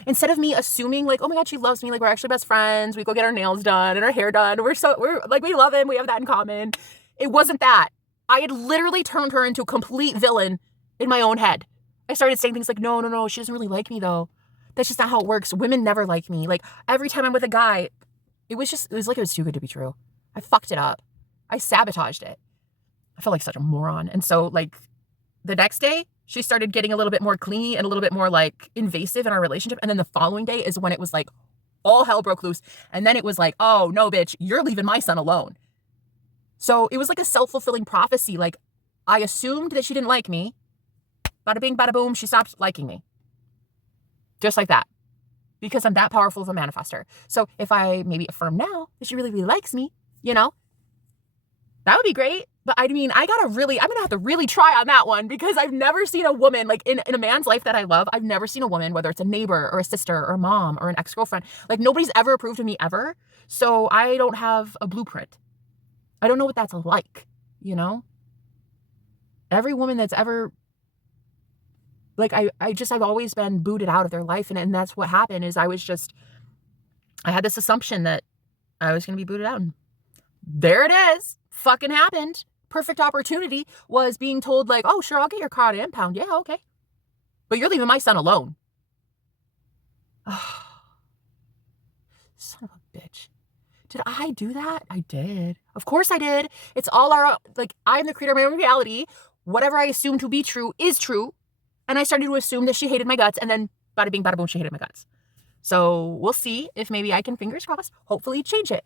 Instead of me assuming like, oh my God, she loves me. Like, we're actually best friends. We go get our nails done and our hair done. We're like, we love him. We have that in common. It wasn't that. I had literally turned her into a complete villain in my own head. I started saying things like, no, she doesn't really like me though. That's just not how it works. Women never like me. Like, every time I'm with a guy, it was like it was too good to be true. I fucked it up. I sabotaged it. I felt like such a moron. And so like the next day, she started getting a little bit more clingy and a little bit more like invasive in our relationship. And then the following day is when it was like all hell broke loose. And then it was like, oh no, bitch, you're leaving my son alone. So it was like a self-fulfilling prophecy. Like, I assumed that she didn't like me. Bada bing, bada boom, she stopped liking me. Just like that. Because I'm that powerful of a manifester. So if I maybe affirm now that she really, really likes me, you know, that would be great. But I mean, I'm going to have to really try on that one, because I've never seen a woman, like in a man's life that I love, I've never seen a woman, whether it's a neighbor or a sister or a mom or an ex-girlfriend, like nobody's ever approved of me ever. So I don't have a blueprint. I don't know what that's like, you know? Every woman that's ever, like, I've always been booted out of their life. And that's what happened is I had this assumption that I was going to be booted out. And there it is. Fucking happened. Perfect opportunity was being told like, oh, sure, I'll get your car at impound. Yeah, okay. But you're leaving my son alone. Oh, son of a bitch. Did I do that? I did. Of course I did. It's all I'm the creator of my own reality. Whatever I assume to be true is true. And I started to assume that she hated my guts, and then bada bing, bada boom, she hated my guts. So we'll see if maybe I can, fingers crossed, hopefully change it.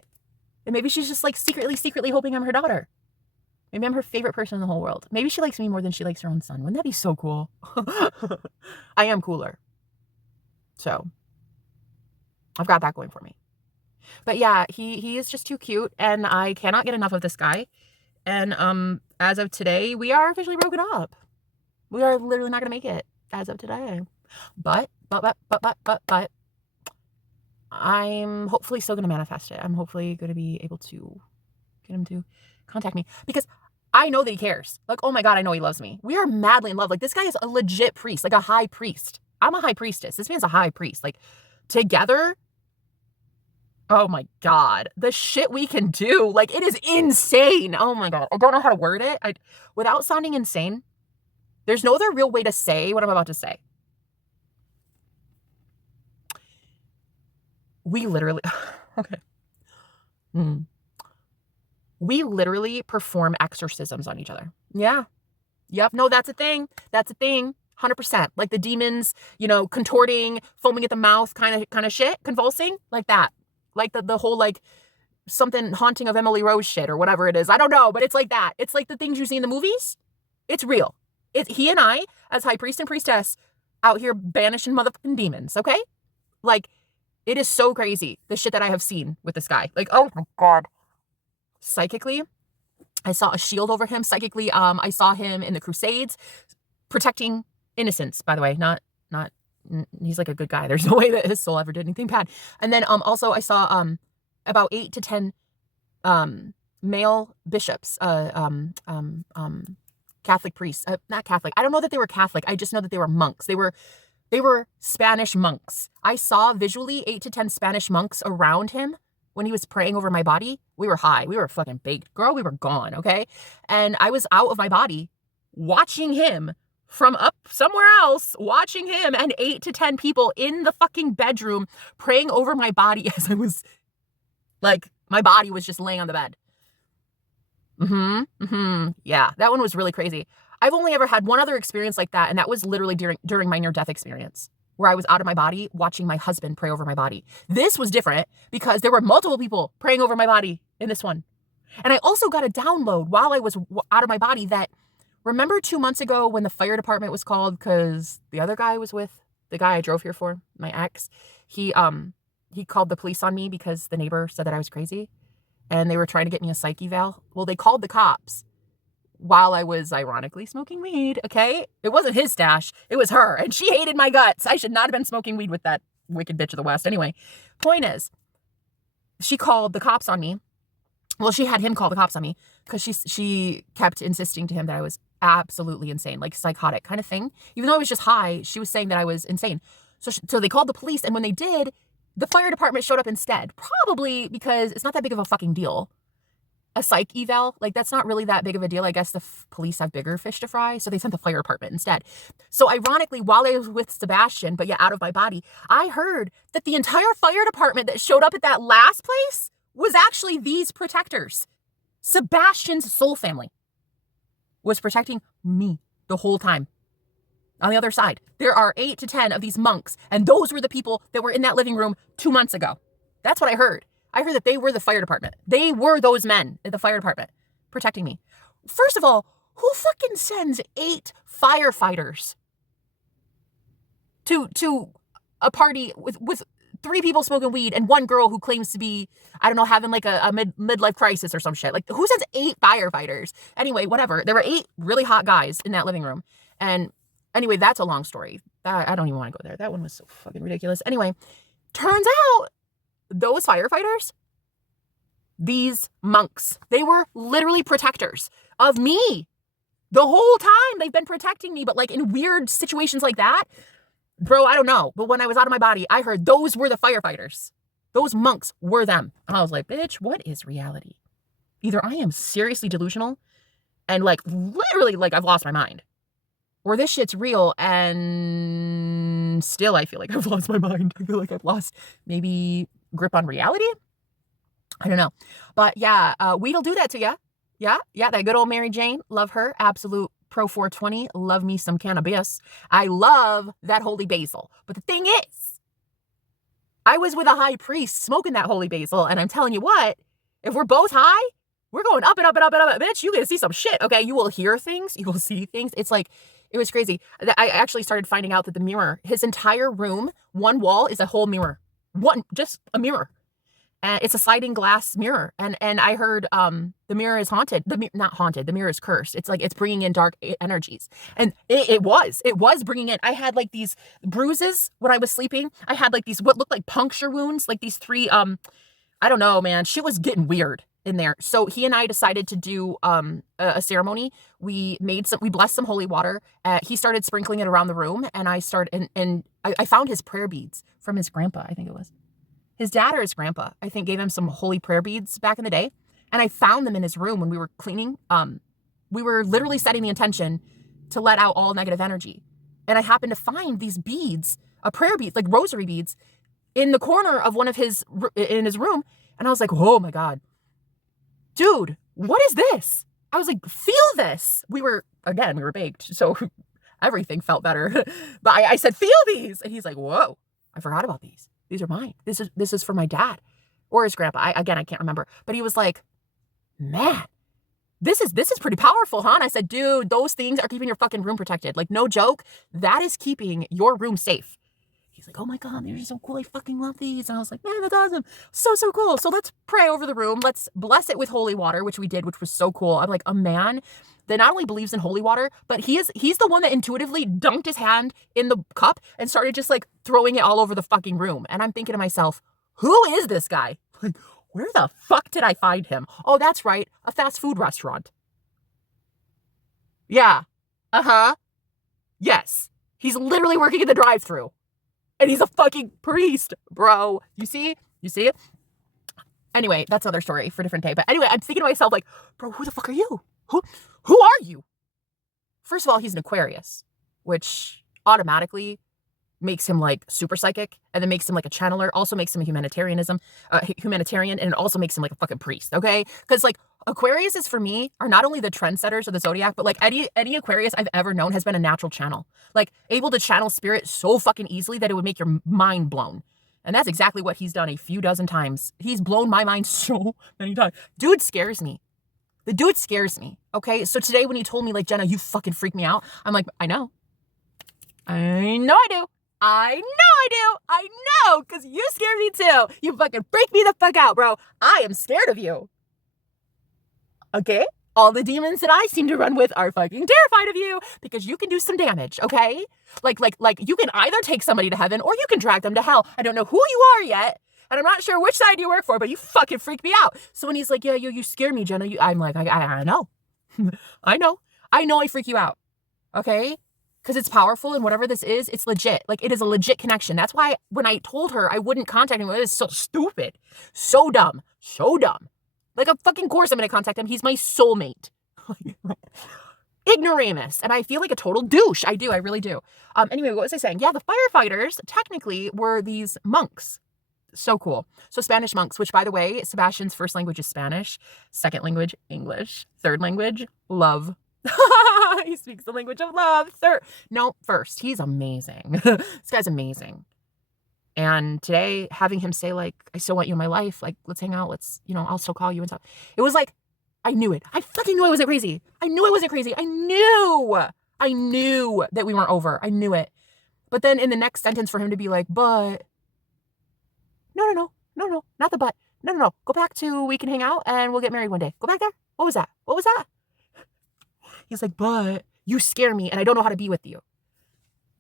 And maybe she's just like secretly hoping I'm her daughter. Maybe I'm her favorite person in the whole world. Maybe she likes me more than she likes her own son. Wouldn't that be so cool? I am cooler. So I've got that going for me. But yeah, he is just too cute, and I cannot get enough of this guy. And as of today, we are officially broken up. We are literally not going to make it as of today. But I'm hopefully still going to manifest it. I'm hopefully going to be able to get him to contact me, because I know that he cares. Like, oh my God, I know he loves me. We are madly in love. Like, this guy is a legit priest, like a high priest. I'm a high priestess. This man's a high priest. Like, together, oh my God, the shit we can do. Like, it is insane. Oh my God. I don't know how to word it. Without sounding insane, there's no other real way to say what I'm about to say. we literally, okay. We literally perform exorcisms on each other. Yeah. Yep. No, that's a thing. That's a thing. 100%. Like the demons, contorting, foaming at the mouth, kind of shit, convulsing, like that. Like the whole like something haunting of Emily Rose shit or whatever it is. I don't know, but it's like that. It's like the things you see in the movies. It's real. He and I, as high priest and priestess, out here banishing motherfucking demons, okay? Like, it is so crazy, the shit that I have seen with this guy. Like, oh my God. Psychically, I saw a shield over him. Psychically, I saw him in the Crusades, protecting innocence, by the way. Not, he's like a good guy. There's no way that his soul ever did anything bad. And then, also I saw, about 8 to 10, male bishops, Catholic priests, not Catholic. I don't know that they were Catholic. I just know that they were monks. They were Spanish monks. I saw visually 8 to 10 Spanish monks around him when he was praying over my body. We were high. We were fucking baked. Girl, we were gone, okay? And I was out of my body watching him from up somewhere else, watching him and 8 to 10 people in the fucking bedroom praying over my body as I was, like, my body was just laying on the bed. Yeah, that one was really crazy. I've only ever had one other experience like that, and that was literally during my near-death experience, where I was out of my body watching my husband pray over my body. This was different because there were multiple people praying over my body in this one. And I also got a download while I was out of my body that, remember 2 months ago when the fire department was called because the other guy was with the guy I drove here for, my ex, he called the police on me because the neighbor said that I was crazy and they were trying to get me a psych eval. Well, they called the cops while I was ironically smoking weed, okay? It wasn't his stash. It was her. And she hated my guts. I should not have been smoking weed with that wicked bitch of the West. Anyway, point is, she called the cops on me. Well, she had him call the cops on me because she kept insisting to him that I was absolutely insane, like psychotic kind of thing. Even though I was just high, she was saying that I was insane. So they called the police, and when they did, the fire department showed up instead. Probably because it's not that big of a fucking deal. A psych eval, like that's not really that big of a deal. I guess the police have bigger fish to fry, so they sent the fire department instead. So ironically, while I was with Sebastian, but yeah, out of my body, I heard that the entire fire department that showed up at that last place was actually these protectors. Sebastian's soul family was protecting me the whole time. On the other side, there are 8 to 10 of these monks, and those were the people that were in that living room 2 months ago. That's what I heard. I heard that they were the fire department. They were those men at the fire department protecting me. First of all, who fucking sends 8 firefighters to a party with 3 people smoking weed and 1 girl who claims to be, I don't know, having like a midlife crisis or some shit? Like, who sends 8 firefighters? Anyway, whatever. There were 8 really hot guys in that living room. And anyway, that's a long story. I don't even want to go there. That one was so fucking ridiculous. Anyway, turns out those firefighters, these monks, they were literally protectors of me. The whole time they've been protecting me, but like in weird situations like that, bro, I don't know. But when I was out of my body, I heard those were the firefighters. Those monks were them. And I was like, bitch, what is reality? Either I am seriously delusional and like literally like I've lost my mind, or this shit's real and still I feel like I've lost my mind. I feel like I've lost maybe grip on reality. I don't know. But yeah, weed'll do that to ya. Yeah, that good old Mary Jane. Love her. Absolute pro 420. Love me some cannabis. I love that holy basil. But the thing is, I was with a high priest smoking that holy basil, and I'm telling you what, if we're both high, we're going up and up and up and up. Bitch, you get to see some shit, okay? You will hear things. You will see things. It's like, it was crazy. I actually started finding out that the mirror, his entire room, one wall is a whole mirror. Just a mirror. It's a sliding glass mirror. And I heard the mirror is haunted. Not haunted. The mirror is cursed. It's like it's bringing in dark energies. And it was bringing in. I had like these bruises when I was sleeping. I had like these what looked like puncture wounds, like these 3 I don't know, man. Shit was getting weird in there. So he and I decided to do a ceremony. We blessed some holy water. He started sprinkling it around the room, and I found his prayer beads from his grandpa, I think it was. His dad or his grandpa, I think, gave him some holy prayer beads back in the day. And I found them in his room when we were cleaning. We were literally setting the intention to let out all negative energy. And I happened to find these beads, a prayer beads, like rosary beads, in the corner of in his room. And I was like, oh my God, dude, what is this? I was like, feel this. We were baked. So everything felt better. But I said, feel these. And he's like, whoa, I forgot about these. These are mine. This is for my dad or his grandpa. I can't remember. But he was like, man, this is pretty powerful, huh? And I said, dude, those things are keeping your fucking room protected. Like, no joke. That is keeping your room safe. He's like, oh my God, they're so cool. I fucking love these. And I was like, man, that's awesome. So cool. So let's pray over the room. Let's bless it with holy water, which we did, which was so cool. I'm like, a man that not only believes in holy water, but he's the one that intuitively dunked his hand in the cup and started just like throwing it all over the fucking room. And I'm thinking to myself, who is this guy? Like, where the fuck did I find him? Oh, that's right. A fast food restaurant. Yeah. Uh-huh. Yes. He's literally working in the drive-thru. And he's a fucking priest, bro. You see? You see it? Anyway, that's another story for a different day. But anyway, I'm thinking to myself, like, bro, who the fuck are you? Who are you? First of all, he's an Aquarius, which automatically makes him like super psychic, and then makes him like a channeler, also makes him a humanitarian, and it also makes him like a fucking priest, okay? Because like Aquariuses for me are not only the trendsetters of the zodiac, but like any Aquarius I've ever known has been a natural channel, like able to channel spirit so fucking easily that it would make your mind blown. And that's exactly what he's done a few dozen times. He's blown my mind so many times. Dude scares me. The dude scares me, okay? So today when he told me, like, Jenna, you fucking freak me out, I'm like, I know. I know I do. I know, because you scare me too. You fucking freak me the fuck out, bro. I am scared of you. Okay? All the demons that I seem to run with are fucking terrified of you because you can do some damage, okay? Like you can either take somebody to heaven or you can drag them to hell. I don't know who you are yet, and I'm not sure which side you work for, but you fucking freak me out. So when he's like, yeah, you scare me, Jenna, I'm like, I know. I know I freak you out, okay? Because it's powerful, and whatever this is, it's legit. Like, it is a legit connection. That's why when I told her I wouldn't contact him, it was so stupid. So dumb. Like, of fucking course I'm going to contact him. He's my soulmate. Ignoramus. And I feel like a total douche. I do. I really do. Anyway, what was I saying? Yeah, the firefighters technically were these monks. So cool. So Spanish monks, which, by the way, Sebastian's first language is Spanish. Second language, English. Third language, love. He speaks the language of love. First. He's amazing. This guy's amazing. And today, having him say, like, I still want you in my life. Like, let's hang out. Let's, I'll still call you and stuff. It was like, I knew it. I fucking knew I wasn't crazy. I knew that we weren't over. I knew it. But then in the next sentence for him to be like, but, no, not the but. No. Go back to we can hang out and we'll get married one day. Go back there. What was that? He's like, but you scare me and I don't know how to be with you.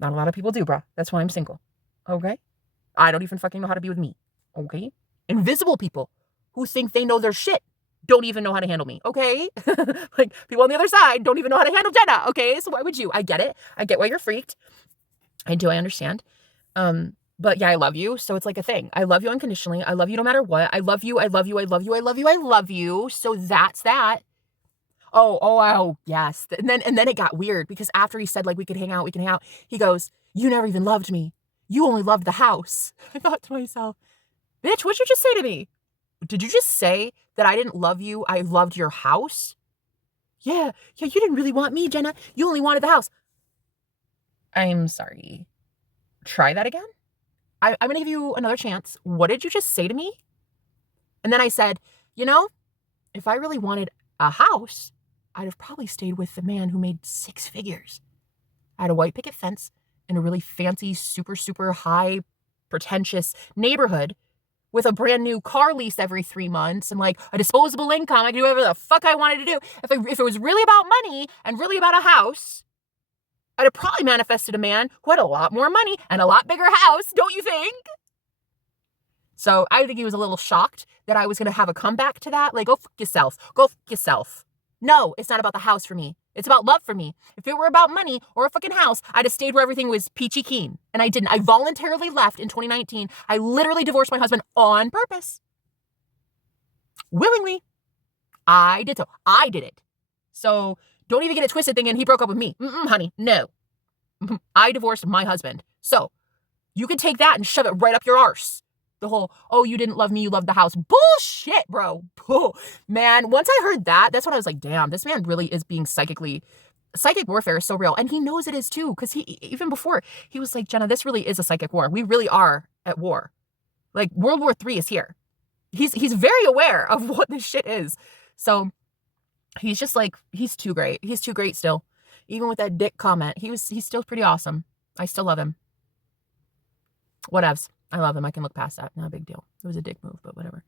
Not a lot of people do, bro. That's why I'm single. Okay? I don't even fucking know how to be with me. Okay? Invisible people who think they know their shit don't even know how to handle me. Okay? Like, people on the other side don't even know how to handle Jenna. Okay? So why would you? I get it. I get why you're freaked. I understand. But yeah, I love you. So it's like a thing. I love you unconditionally. I love you no matter what. I love you. So that's that. Oh, yes. And then it got weird because after he said, like, we could hang out, he goes, you never even loved me. You only loved the house. I thought to myself, bitch, what'd you just say to me? Did you just say that I didn't love you? I loved your house? Yeah, you didn't really want me, Jenna. You only wanted the house. I'm sorry. Try that again? I'm going to give you another chance. What did you just say to me? And then I said, if I really wanted a house, I'd have probably stayed with the man who made 6 figures. I had a white picket fence in a really fancy, super, super high, pretentious neighborhood with a brand new car lease every 3 months and like a disposable income. I could do whatever the fuck I wanted to do. If it was really about money and really about a house, I'd have probably manifested a man who had a lot more money and a lot bigger house, don't you think? So I think he was a little shocked that I was going to have a comeback to that. Like, go fuck yourself. No, it's not about the house for me. It's about love for me. If it were about money or a fucking house, I'd have stayed where everything was peachy keen. And I didn't. I voluntarily left in 2019. I literally divorced my husband on purpose. Willingly. I did so. I did it. So don't even get it twisted thinking he broke up with me. Honey, no. I divorced my husband. So You could take that and shove it right up your arse. The whole, oh, you didn't love me, you loved the house. Bullshit, bro. Man, once I heard that, that's when I was like, damn, this man really is being psychic warfare is so real. And he knows it is too, because even before, he was like, Jenna, this really is a psychic war. We really are at war. Like, World War III is here. He's very aware of what this shit is. So he's just like, he's too great. He's too great still. Even with that dick comment, he's still pretty awesome. I still love him. Whatevs. I love him. I can look past that. Not a big deal. It was a dick move, but whatever.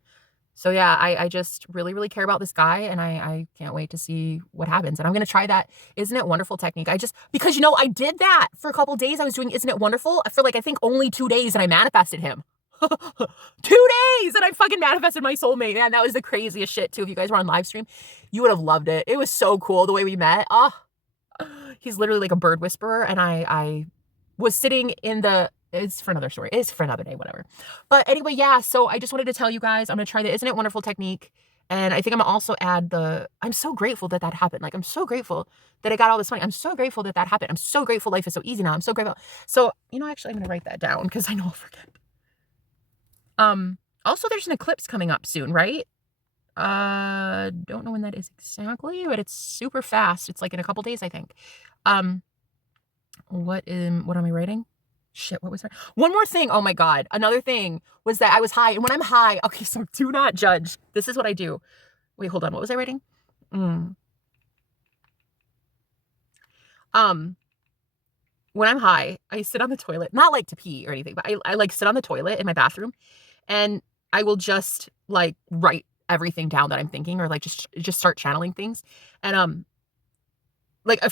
So yeah, I just really, really care about this guy, and I can't wait to see what happens. And I'm going to try that Isn't It Wonderful technique. Because, I did that for a couple days. I was doing Isn't It Wonderful for I think only 2 days, and I manifested him. 2 days, and I fucking manifested my soulmate. Man, that was the craziest shit too. If you guys were on live stream, you would have loved it. It was so cool the way we met. Oh, he's literally like a bird whisperer, and I was sitting in the... It's for another story. It's for another day, whatever. But anyway, yeah, so I just wanted to tell you guys, I'm going to try the Isn't It Wonderful technique. And I think I'm going to also add I'm so grateful that happened. I'm so grateful that I got all this money. I'm so grateful that happened. I'm so grateful life is so easy now. I'm so grateful. So, actually, I'm going to write that down because I know I'll forget. Also, there's an eclipse coming up soon, right? Don't know when that is exactly, but it's super fast. It's in a couple days, I think. What am I writing? Shit, what was that? One more thing. Oh my God. Another thing was that I was high. And when I'm high, okay, so do not judge. This is what I do. Wait, hold on. What was I writing? When I'm high, I sit on the toilet, not to pee or anything, but I sit on the toilet in my bathroom, and I will just write everything down that I'm thinking, or just start channeling things. And,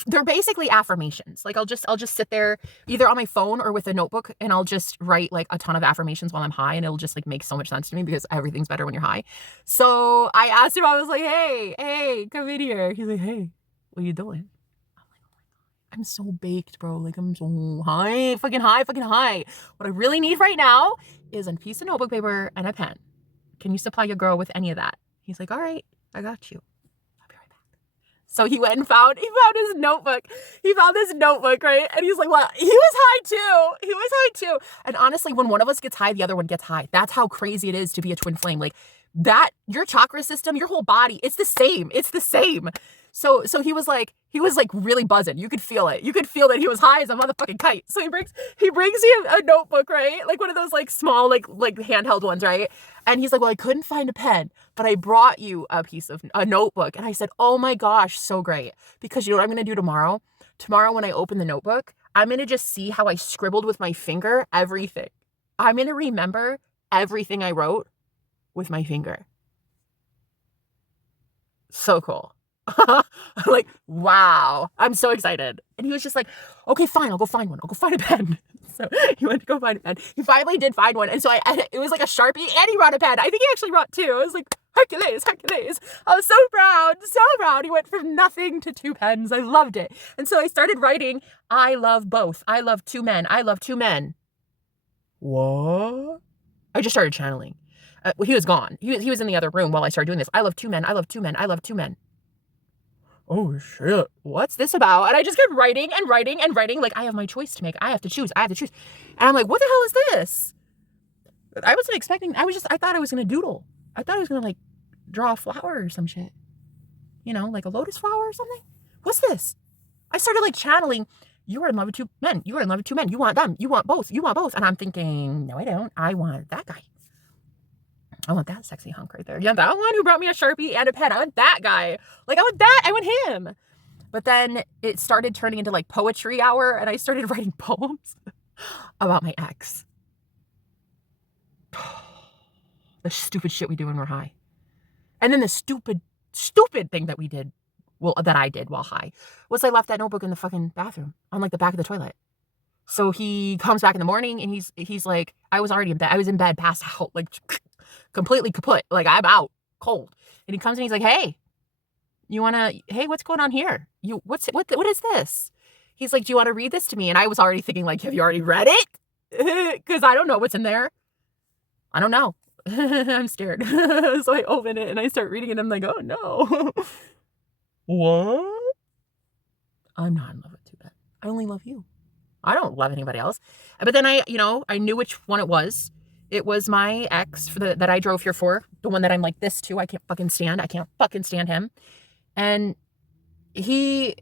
they're basically affirmations. I'll just sit there either on my phone or with a notebook, and I'll just write a ton of affirmations while I'm high, and it'll just make so much sense to me because everything's better when you're high. So I asked him, I was like, hey, come in here. He's like, hey, what are you doing? I'm like, oh my God, I'm so baked, bro. I'm so high, fucking high. What I really need right now is a piece of notebook paper and a pen. Can you supply your girl with any of that? He's like, all right, I got you. So he went and found his notebook. He found this notebook, right? And he's like, well, he was high too. And honestly, when one of us gets high, the other one gets high. That's how crazy it is to be a twin flame. Your chakra system, your whole body, it's the same. So he was really buzzing. You could feel it. You could feel that he was high as a motherfucking kite. So he brings him a notebook, right? One of those small, handheld ones, right? And he's like, well, I couldn't find a pen, but I brought you a notebook. And I said, oh my gosh, so great. Because you know what I'm going to do tomorrow? Tomorrow when I open the notebook, I'm going to just see how I scribbled with my finger everything. I'm going to remember everything I wrote with my finger. So cool. Wow. I'm so excited. And he was just like, okay, fine. I'll go find one. I'll go find a pen. So he went to go find a pen. He finally did find one. And so it was a Sharpie, and he brought a pen. I think he actually brought 2. I was like, Hercules. I was so proud. He went from nothing to 2 pens. I loved it. And so I started writing, I love both. I love 2 men. I love 2 men. What? I just started channeling. He was gone. He was in the other room while I started doing this. I love 2 men. I love 2 men. I love 2 men. Oh shit, what's this about? And I just kept writing and writing. I have my choice to make. I have to choose. And I'm like, what the hell is this? I wasn't expecting. I thought I was gonna doodle. I thought I was gonna draw a flower or some shit. A lotus flower or something. What's this? I started channeling. You are in love with 2 men. You are in love with 2 men. You want them. You want both. And I'm thinking, no, I don't. I want that guy. I want that sexy hunk right there. Yeah, that one who brought me a Sharpie and a pen. I want that guy. I want that. I want him. But then it started turning into poetry hour, and I started writing poems about my ex. The stupid shit we do when we're high. And then the stupid thing that we did, that I did while high, was I left that notebook in the fucking bathroom on the back of the toilet. So he comes back in the morning, and he's like, I was already in bed. I was in bed, passed out, completely kaput. I'm out cold. And he comes in, he's like, hey, what's going on here? What is this? He's like, do you want to read this to me? And I was already thinking have you already read it? Cause I don't know what's in there. I don't know. I'm scared. So I open it and I start reading it. And I'm like, oh no. What? I'm not in love with 2 men. I only love you. I don't love anybody else. But then I knew which one it was. It was my ex that I drove here for, the one that I'm like this to. I can't fucking stand him. And he,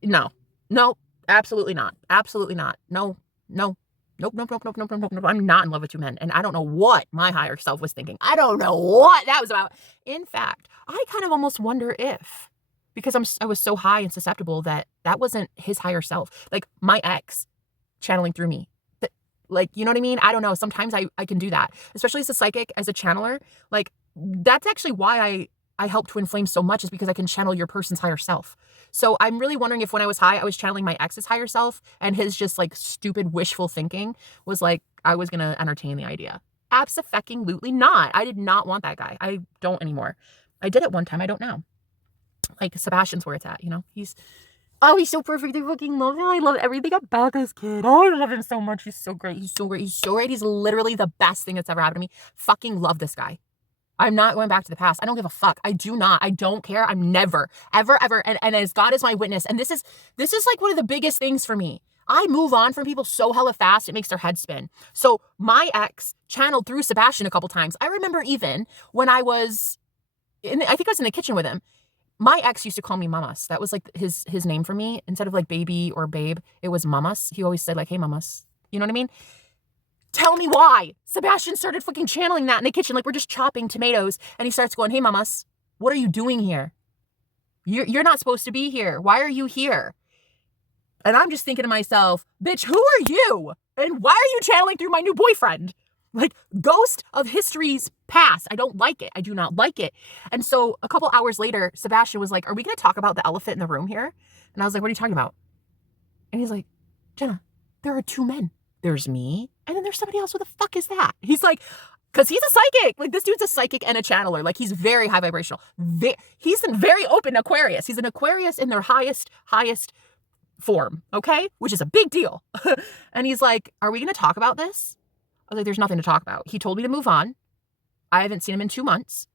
no, no, absolutely not. Absolutely not. No, no, nope, nope, nope, nope, nope, nope, nope, nope. I'm not in love with you men. And I don't know what my higher self was thinking. I don't know what that was about. In fact, I kind of almost wonder if, because I was so high and susceptible, that wasn't his higher self. Like my ex channeling through me. Like, you know what I mean? I don't know. Sometimes I can do that, especially as a psychic, as a channeler. Like, that's actually why I help Twin Flames so much, is because I can channel your person's higher self. So I'm really wondering if when I was high, I was channeling my ex's higher self, and his just like stupid wishful thinking was like, I was going to entertain the idea. Abso-fucking-lutely not. I did not want that guy. I don't anymore. I did it one time. I don't now. Like, Sebastian's where it's at, he's so perfect. I fucking love him. I love everything about this kid. Oh, I love him so much. He's so great. He's so great. He's so great. He's literally the best thing that's ever happened to me. Fucking love this guy. I'm not going back to the past. I don't give a fuck. I do not. I don't care. I'm never, ever, ever. And as God is my witness, and this is like one of the biggest things for me. I move on from people so hella fast, it makes their head spin. So my ex channeled through Sebastian a couple times. I remember even when I was I think I was in the kitchen with him. My ex used to call me Mamas. That was like his name for me. Instead of like baby or babe, it was Mamas. He always said like, hey, Mamas. You know what I mean? Tell me why. Sebastian started fucking channeling that in the kitchen. Like, we're just chopping tomatoes. And he starts going, hey, Mamas, what are you doing here? You're not supposed to be here. Why are you here? And I'm just thinking to myself, bitch, who are you? And why are you channeling through my new boyfriend? Like, ghost of history's past. I don't like it. I do not like it. And so a couple hours later, Sebastian was like, are we going to talk about the elephant in the room here? And I was like, what are you talking about? And he's like, Jenna, there are two men. There's me, and then there's somebody else. What the fuck is that? He's like, because he's a psychic. Like, this dude's a psychic and a channeler. Like, he's very high vibrational. He's a very open Aquarius. He's an Aquarius in their highest form, okay? Which is a big deal. And he's like, are we going to talk about this? I was like, there's nothing to talk about. He told me to move on. I haven't seen him in 2 months.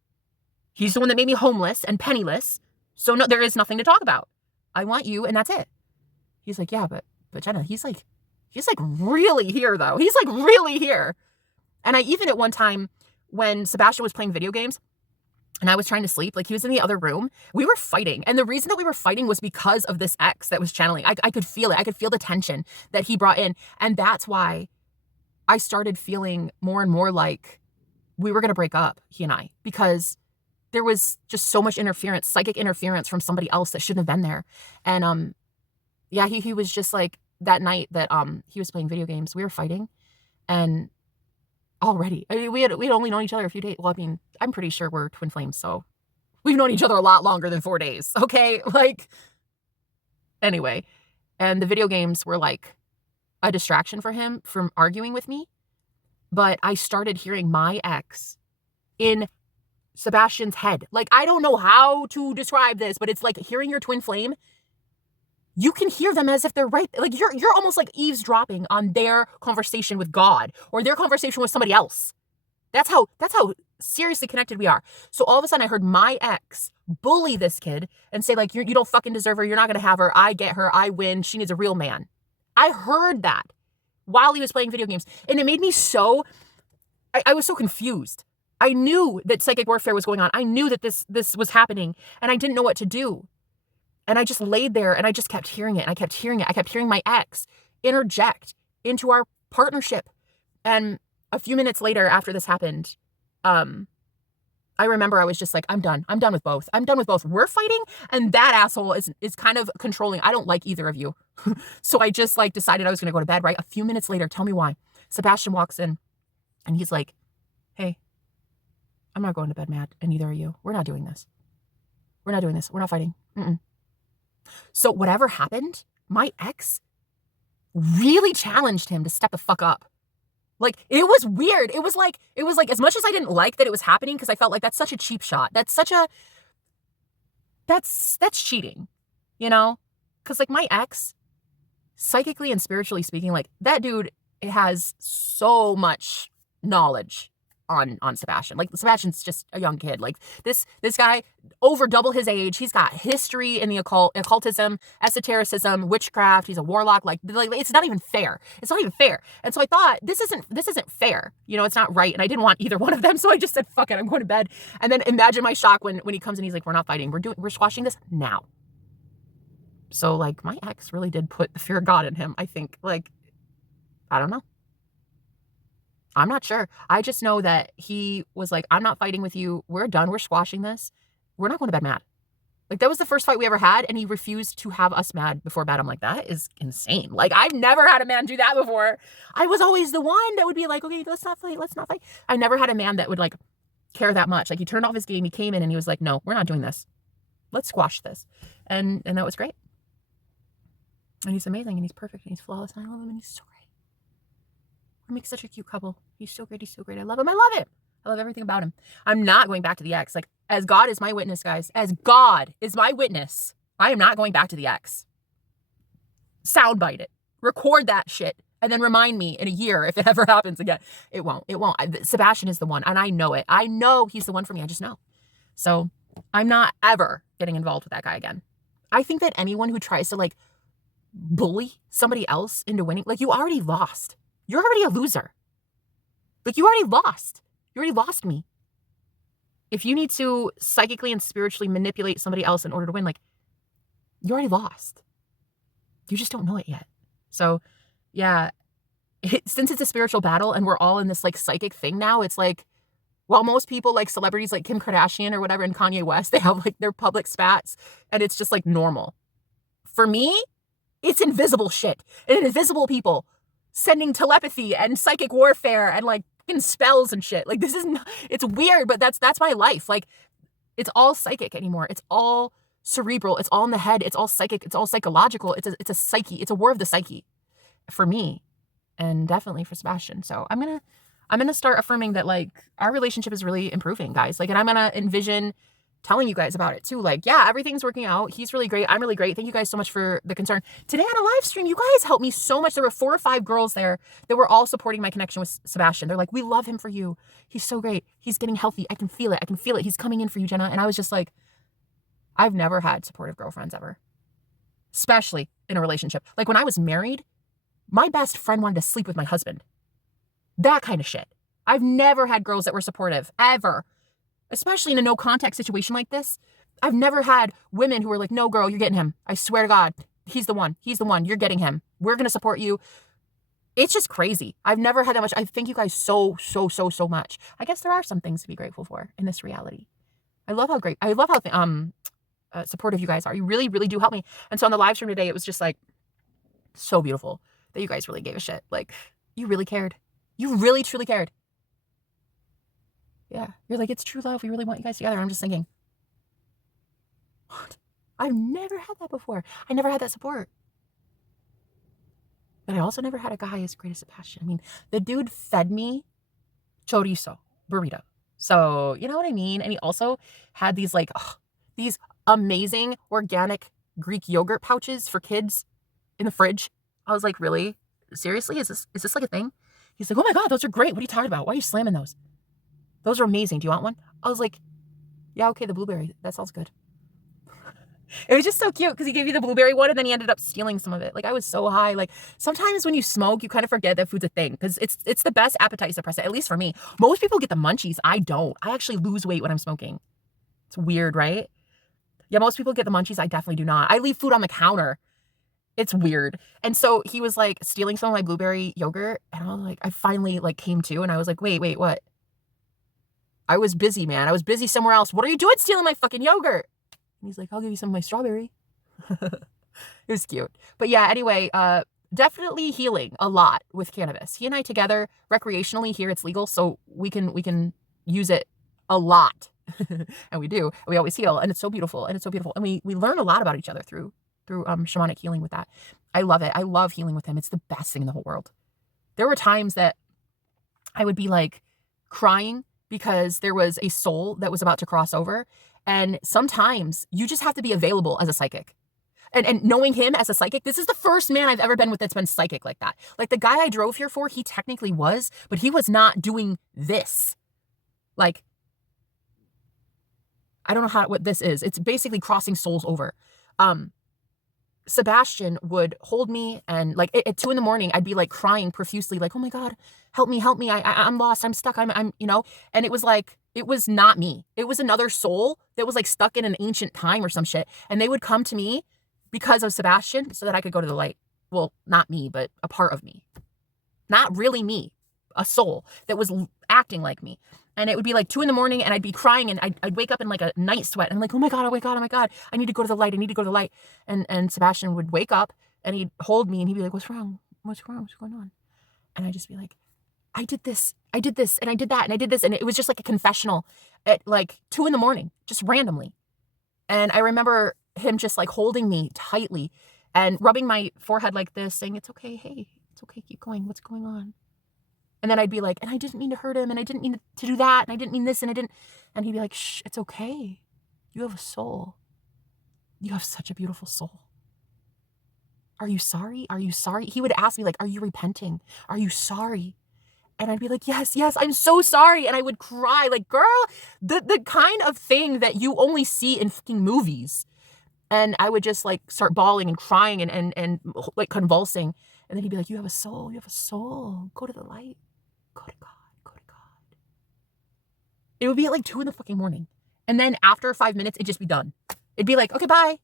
He's the one that made me homeless and penniless. So no, there is nothing to talk about. I want you, and that's it. He's like, yeah, but Jenna, he's like really here though. He's like really here. And I even at one time when Sebastian was playing video games and I was trying to sleep, like he was in the other room, we were fighting. And the reason that we were fighting was because of this ex that was channeling. I could feel it. I could feel the tension that he brought in. And that's why I started feeling more and more like we were going to break up, he and I, because there was just so much interference, psychic interference from somebody else that shouldn't have been there. And yeah, he was just like, that night that he was playing video games, we were fighting, and already, I mean, we'd only known each other a few days. Well, I mean, I'm pretty sure we're twin flames, so we've known each other a lot longer than 4 days. Okay, like, anyway, and the video games were like a distraction for him from arguing with me. But I started hearing my ex in Sebastian's head. Like, I don't know how to describe this, but it's like hearing your twin flame. You can hear them as if they're right. Like, you're almost like eavesdropping on their conversation with God or their conversation with somebody else. That's how seriously connected we are. So all of a sudden I heard my ex bully this kid and say like, you don't fucking deserve her. You're not going to have her. I get her. I win. She needs a real man. I heard that while he was playing video games. And it made me I was so confused. I knew that psychic warfare was going on. I knew that this was happening, and I didn't know what to do. And I just laid there and I just kept hearing it. And I kept hearing it. I kept hearing my ex interject into our partnership. And a few minutes later after this happened, I remember I was just like, I'm done. I'm done with both. I'm done with both. We're fighting, and that asshole is kind of controlling. I don't like either of you. So I just like decided I was going to go to bed, right? A few minutes later, tell me why. Sebastian walks in and he's like, hey, I'm not going to bed, Matt, and neither are you. We're not doing this. We're not doing this. We're not fighting. Mm-mm. So whatever happened, my ex really challenged him to step the fuck up. Like, it was weird. It was like, as much as I didn't like that it was happening, because I felt like that's such a cheap shot. That's cheating, you know? Because like my ex, psychically and spiritually speaking, like that dude has so much knowledge. on Sebastian. Like, Sebastian's just a young kid. Like, this guy, over double his age. He's got history in the occultism, esotericism, witchcraft. He's a warlock. Like it's not even fair. It's not even fair. And so I thought, this isn't fair. You know, it's not right. And I didn't want either one of them. So I just said, fuck it, I'm going to bed. And then imagine my shock when he comes and he's like, we're not fighting. We're squashing this now. So, like, my ex really did put the fear of God in him, I think. Like, I don't know. I'm not sure. I just know that he was like, I'm not fighting with you. We're done. We're squashing this. We're not going to bed mad. Like, that was the first fight we ever had, and he refused to have us mad before bed. I'm like, that is insane. Like, I've never had a man do that before. I was always the one that would be like, okay, let's not fight. Let's not fight. I never had a man that would, like, care that much. Like, he turned off his game. He came in, and he was like, no, we're not doing this. Let's squash this. And that was great. And he's amazing, and he's perfect, and he's flawless, and I love him, and he's so great. We make such a cute couple. He's so great. He's so great. I love him. I love him. I love everything about him. I'm not going back to the ex. Like, as God is my witness, guys, as God is my witness, I am not going back to the ex. Soundbite it. Record that shit. And then remind me in a year if it ever happens again. It won't. It won't. Sebastian is the one, and I know it. I know he's the one for me. I just know. So I'm not ever getting involved with that guy again. I think that anyone who tries to, like, bully somebody else into winning, like, you already lost. You're already a loser. Like, you already lost. You already lost me. If you need to psychically and spiritually manipulate somebody else in order to win, like, you already lost. You just don't know it yet. So, yeah, since it's a spiritual battle and we're all in this, like, psychic thing now, it's like, while most people, like celebrities like Kim Kardashian or whatever and Kanye West, they have, like, their public spats and it's just, like, normal. For me, it's invisible shit and invisible people sending telepathy and psychic warfare and, like, spells and shit. Like, this is not, it's weird, but that's my life. Like, it's all psychic anymore. It's all cerebral. It's all in the head. It's all psychic. It's all psychological. It's a psyche. It's a war of the psyche for me, and definitely for Sebastian. So I'm gonna start affirming that, like, our relationship is really improving, guys. Like, and I'm gonna envision telling you guys about it too. Like, yeah, everything's working out. He's really great. I'm really great. Thank you guys so much for the concern. Today on a live stream, you guys helped me so much. There were 4 or 5 girls there that were all supporting my connection with Sebastian. They're like, we love him for you. He's so great. He's getting healthy. I can feel it. I can feel it. He's coming in for you, Jenna. And I was just like, I've never had supportive girlfriends ever, especially in a relationship. Like, when I was married, my best friend wanted to sleep with my husband. That kind of shit. I've never had girls that were supportive, ever. Especially in a no contact situation like this. I've never had women who were like, no, girl, you're getting him. I swear to God, he's the one. He's the one. You're getting him. We're going to support you. It's just crazy. I've never had that much. I thank you guys so much. I guess there are some things to be grateful for in this reality. I love how supportive you guys are. You really, really do help me. And so on the live stream today, it was just, like, so beautiful that you guys really gave a shit. Like, you really cared. You really, truly cared. Yeah, you're like, it's true love. We really want you guys together. I'm just thinking, what? I've never had that before. I never had that support. But I also never had a guy as great as Sebastian. I mean, the dude fed me chorizo, burrito. So, you know what I mean? And he also had these, like, these amazing organic Greek yogurt pouches for kids in the fridge. I was like, really? Seriously? Is this like a thing? He's like, oh my God, those are great. What are you talking about? Why are you slamming those? Those are amazing. Do you want one? I was like, yeah, okay, the blueberry. That sounds good. It was just so cute because he gave me the blueberry one and then he ended up stealing some of it. Like, I was so high. Like, sometimes when you smoke, you kind of forget that food's a thing because it's the best appetite suppressant, at least for me. Most people get the munchies. I don't. I actually lose weight when I'm smoking. It's weird, right? Yeah, most people get the munchies. I definitely do not. I leave food on the counter. It's weird. And so he was, like, stealing some of my blueberry yogurt. And I was like, I finally, like, came to and I was like, wait, what? I was busy, man. I was busy somewhere else. What are you doing stealing my fucking yogurt? And he's like, I'll give you some of my strawberry. It was cute. But yeah, anyway, definitely healing a lot with cannabis. He and I together recreationally here, it's legal. So we can use it a lot. And we do. We always heal. And it's so beautiful. And we learn a lot about each other through shamanic healing with that. I love it. I love healing with him. It's the best thing in the whole world. There were times that I would be, like, crying because there was a soul that was about to cross over. And sometimes you just have to be available as a psychic. And knowing him as a psychic, this is the first man I've ever been with that's been psychic like that. Like, the guy I drove here for, he technically was, but he was not doing this. Like, I don't know what this is. It's basically crossing souls over. Sebastian would hold me, and like at 2 a.m, I'd be like crying profusely, like, oh my God, help me, help me. I'm lost. I'm stuck. I'm, and it was like, it was not me. It was another soul that was like stuck in an ancient time or some shit. And they would come to me because of Sebastian so that I could go to the light. Well, not me, but a part of me. Not really me, a soul that was acting like me. And it would be like 2 a.m, and I'd be crying, and I'd wake up in like a night sweat. And I'm like, oh my God, oh my God, oh my God. I need to go to the light. I need to go to the light. And Sebastian would wake up and he'd hold me and he'd be like, what's wrong? What's wrong? What's going on? And I'd just be like, I did this, and I did that, and I did this. And it was just like a confessional at like 2 a.m, just randomly. And I remember him just like holding me tightly and rubbing my forehead like this, saying, it's okay. Hey, it's okay. Keep going. What's going on? And then I'd be like, and I didn't mean to hurt him, and I didn't mean to do that, and I didn't mean this, and I didn't. And he'd be like, shh, it's okay. You have a soul. You have such a beautiful soul. Are you sorry? Are you sorry? He would ask me, like, are you repenting? Are you sorry? And I'd be like, yes, I'm so sorry. And I would cry, like, girl, the kind of thing that you only see in fucking movies. And I would just like start bawling and crying and like convulsing. And then he'd be like, you have a soul. You have a soul. Go to the light. Go to God. Go to God. It would be at like 2 a.m. And then after 5 minutes, it'd just be done. It'd be like, okay, bye.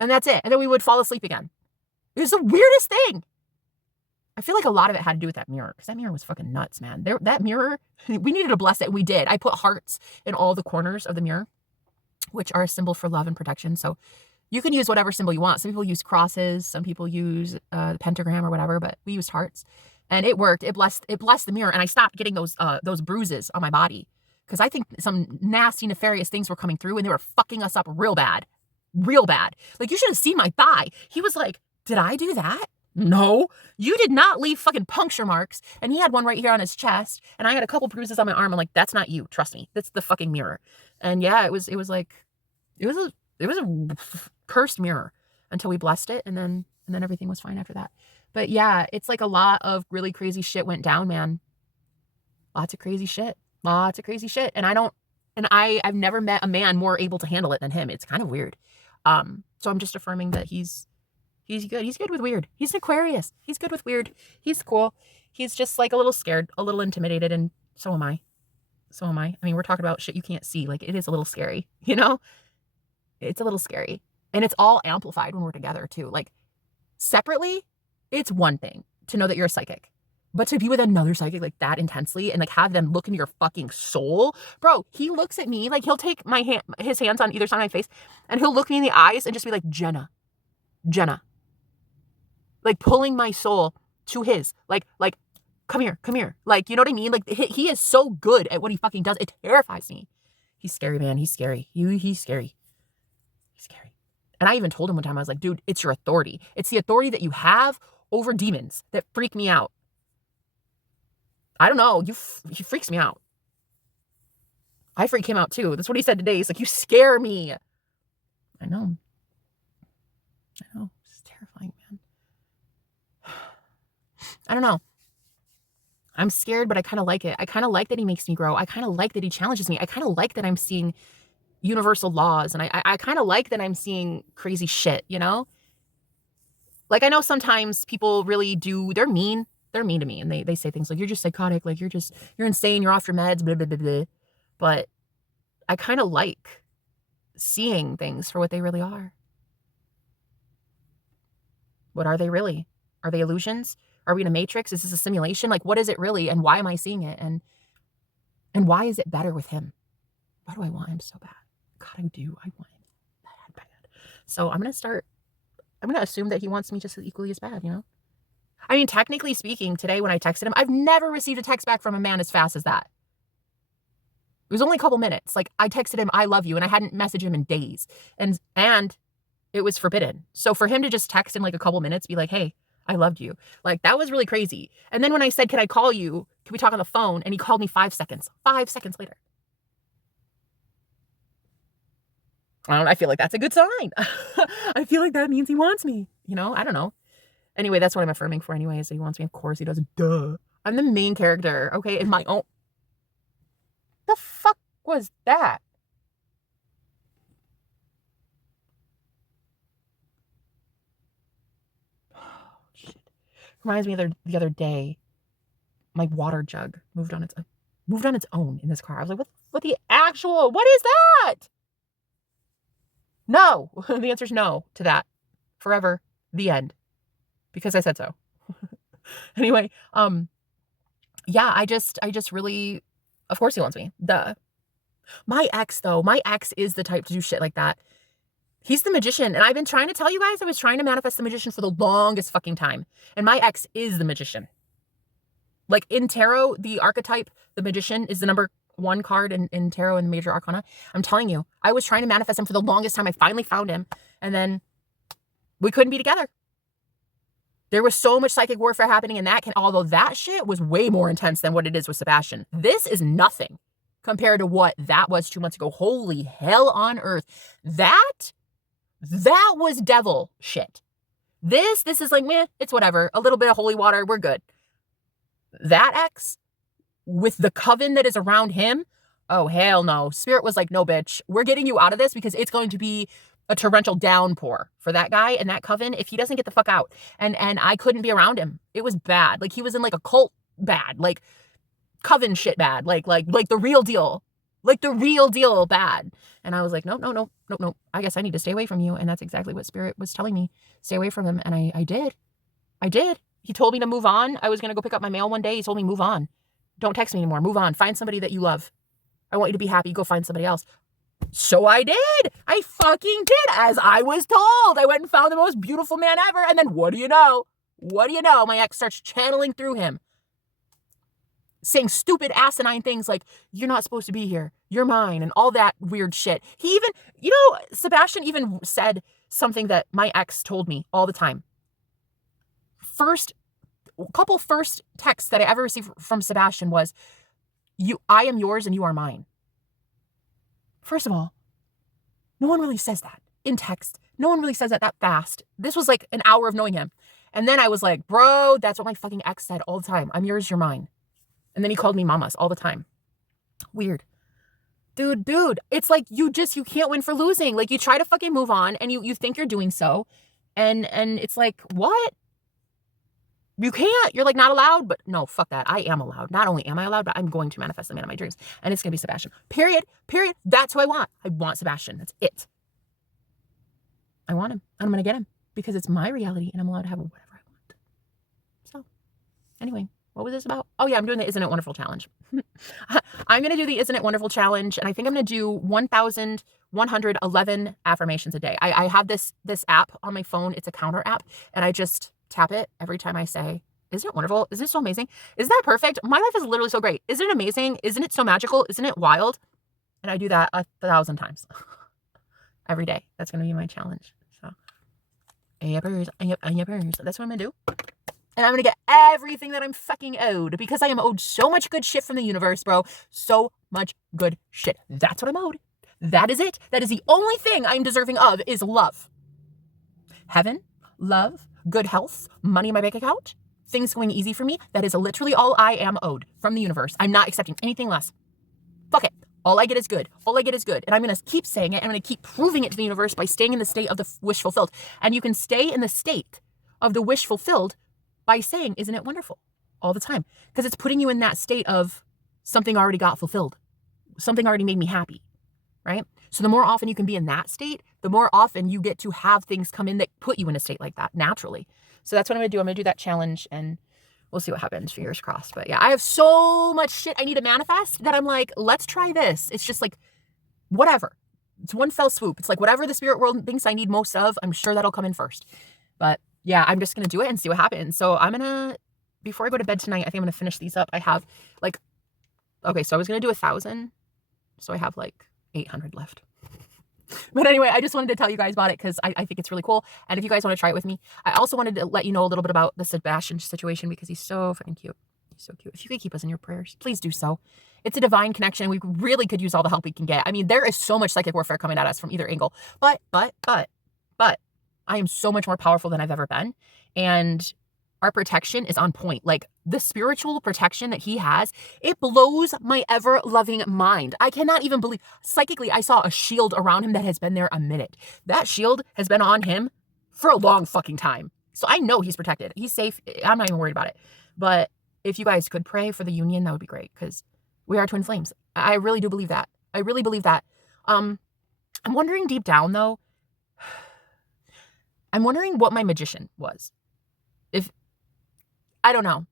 And that's it. And then we would fall asleep again. It was the weirdest thing. I feel like a lot of it had to do with that mirror, because that mirror was fucking nuts, man. That mirror, we needed to bless it, and we did. I put hearts in all the corners of the mirror, which are a symbol for love and protection. So you can use whatever symbol you want. Some people use crosses, some people use the pentagram or whatever, but we used hearts, and it worked. It blessed the mirror, and I stopped getting those bruises on my body, because I think some nasty, nefarious things were coming through, and they were fucking us up real bad. Like, you should have seen my thigh. He was like, did I do that? No, you did not leave fucking puncture marks. And he had one right here on his chest, and I had a couple bruises on my arm. I'm like, that's not you. Trust me. That's the fucking mirror. And yeah, it was a cursed mirror until we blessed it. And then everything was fine after that. But yeah, it's like a lot of really crazy shit went down, man. Lots of crazy shit. And I've never met a man more able to handle it than him. It's kind of weird. So I'm just affirming that he's good. He's good with weird. He's an Aquarius. He's good with weird. He's cool. He's just like a little scared, a little intimidated, and so am I. I mean, we're talking about shit you can't see. Like, it is a little scary, you know? It's a little scary. And it's all amplified when we're together too. Like, separately, it's one thing to know that you're a psychic. But to be with another psychic like that intensely and like have them look into your fucking soul, bro, he looks at me, like he'll take his hands on either side of my face, and he'll look me in the eyes and just be like, Jenna, like pulling my soul to his, like, come here. Like, you know what I mean? Like, he is so good at what he fucking does. It terrifies me. He's scary, man. He's scary. He's scary. And I even told him one time, I was like, dude, it's your authority. It's the authority that you have over demons that freak me out. I don't know. He freaks me out. I freak him out too. That's what he said today. He's like, you scare me. I know. It's terrifying, man. I don't know. I'm scared, but I kind of like it. I kind of like that he makes me grow. I kind of like that he challenges me. I kind of like that I'm seeing universal laws, and I kind of like that I'm seeing crazy shit, you know? Like, I know sometimes people really do, they're mean to me, and they say things like, you're just psychotic, like you're insane, you're off your meds, blah, blah, blah, blah. But I kind of like seeing things for what they really are. What are they really? Are they illusions? Are we in a matrix? Is this a simulation? Like, what is it really? And why am I seeing it? And why is it better with him? Why do I want him so bad? God, I do. I want him bad. So I'm going to assume that he wants me just as equally as bad, you know? I mean, technically speaking, today when I texted him, I've never received a text back from a man as fast as that. It was only a couple minutes. Like, I texted him, I love you, and I hadn't messaged him in days. And it was forbidden. So for him to just text in like a couple minutes, be like, hey, I loved you. Like, that was really crazy. And then when I said, can I call you? Can we talk on the phone? And he called me 5 seconds. 5 seconds later. I feel like that's a good sign. I feel like that means he wants me. You know, I don't know. Anyway, that's what I'm affirming for anyway, is that he wants me. Of course he does. Duh. I'm the main character, okay, in my own. The fuck was that? Shit. Reminds me of the other day, my water jug moved on its own in this car. I was like, what the actual, what is that? No. The answer is no to that. Forever. The end. Because I said so. Anyway, yeah, I just really, of course he wants me. Duh. My ex is the type to do shit like that. He's the magician. And I've been trying to tell you guys, I was trying to manifest the magician for the longest fucking time. And my ex is the magician. Like in tarot, the archetype, the magician is the number one card in tarot and the major arcana. I'm telling you, I was trying to manifest him for the longest time. I finally found him. And then we couldn't be together. There was so much psychic warfare happening in that, although that shit was way more intense than what it is with Sebastian. This is nothing compared to what that was 2 months ago. Holy hell on earth. That was devil shit. This is like, meh, it's whatever. A little bit of holy water, we're good. That ex, with the coven that is around him, oh, hell no. Spirit was like, no, bitch, we're getting you out of this because it's going to be a torrential downpour for that guy and that coven if he doesn't get the fuck out. And I couldn't be around him. It was bad. Like he was in like a cult bad, like coven shit bad, like the real deal, like the real deal bad. And I was like, no. I guess I need to stay away from you. And that's exactly what Spirit was telling me. Stay away from him. And I did. He told me to move on. I was going to go pick up my mail one day. He told me, move on. Don't text me anymore. Move on. Find somebody that you love. I want you to be happy. Go find somebody else. So I did. I fucking did, as I was told. I went and found the most beautiful man ever. And then what do you know? My ex starts channeling through him, saying stupid asinine things like, you're not supposed to be here. You're mine. And all that weird shit. He even, Sebastian even said something that my ex told me all the time. First text that I ever received from Sebastian was, I am yours and you are mine. First of all, no one really says that in text. No one really says that fast. This was like an hour of knowing him. And then I was like, bro, that's what my fucking ex said all the time. I'm yours, you're mine. And then he called me mamas all the time. Weird. Dude, it's like you can't win for losing. Like you try to fucking move on and you think you're doing so. And it's like, what? You can't. You're like not allowed, but no, fuck that. I am allowed. Not only am I allowed, but I'm going to manifest the man of my dreams. And it's going to be Sebastian. Period. That's who I want. I want Sebastian. That's it. I want him. I'm going to get him because it's my reality and I'm allowed to have whatever I want. So anyway, what was this about? Oh yeah, I'm doing the Isn't It Wonderful challenge. I'm going to do the Isn't It Wonderful challenge. And I think I'm going to do 1,111 affirmations a day. I have this app on my phone. It's a counter app. And I just tap it every time I say, isn't it wonderful? Isn't it so amazing? Isn't that perfect? My life is literally so great. Isn't it amazing? Isn't it so magical? Isn't it wild? And I do that 1,000 times every day. That's going to be my challenge. So, that's what I'm going to do. And I'm going to get everything that I'm fucking owed because I am owed so much good shit from the universe, bro. So much good shit. That's what I'm owed. That is it. That is the only thing I'm deserving of is love. Heaven, love, good health, money in my bank account, things going easy for me. That is literally all I am owed from the universe. I'm not accepting anything less. Fuck it. All I get is good. And I'm going to keep saying it. I'm going to keep proving it to the universe by staying in the state of the wish fulfilled. And you can stay in the state of the wish fulfilled by saying, isn't it wonderful? All the time. Because it's putting you in that state of something already got fulfilled. Something already made me happy. Right? So the more often you can be in that state, the more often you get to have things come in that put you in a state like that naturally. So that's what I'm going to do. I'm going to do that challenge and we'll see what happens. Fingers crossed. But yeah, I have so much shit I need to manifest that I'm like, let's try this. It's just like, whatever. It's one fell swoop. It's like whatever the spirit world thinks I need most of, I'm sure that'll come in first. But yeah, I'm just going to do it and see what happens. So I'm going to, before I go to bed tonight, I think I'm going to finish these up. I have like, okay, so I was going to do 1,000. So I have like 800 left. But anyway, I just wanted to tell you guys about it because I think it's really cool. And if you guys want to try it with me, I also wanted to let you know a little bit about the Sebastian situation because he's so freaking cute. He's so cute. If you could keep us in your prayers, please do so. It's a divine connection. We really could use all the help we can get. I mean, there is so much psychic warfare coming at us from either angle. But I am so much more powerful than I've ever been. And our protection is on point. Like the spiritual protection that he has, it blows my ever loving mind. I cannot even believe, psychically, I saw a shield around him that has been there a minute. That shield has been on him for a long fucking time. So I know he's protected. He's safe. I'm not even worried about it. But if you guys could pray for the union, that would be great, because we are twin flames. I really do believe that. I really believe that. I'm wondering deep down though, I'm wondering what my magician was. If, I don't know.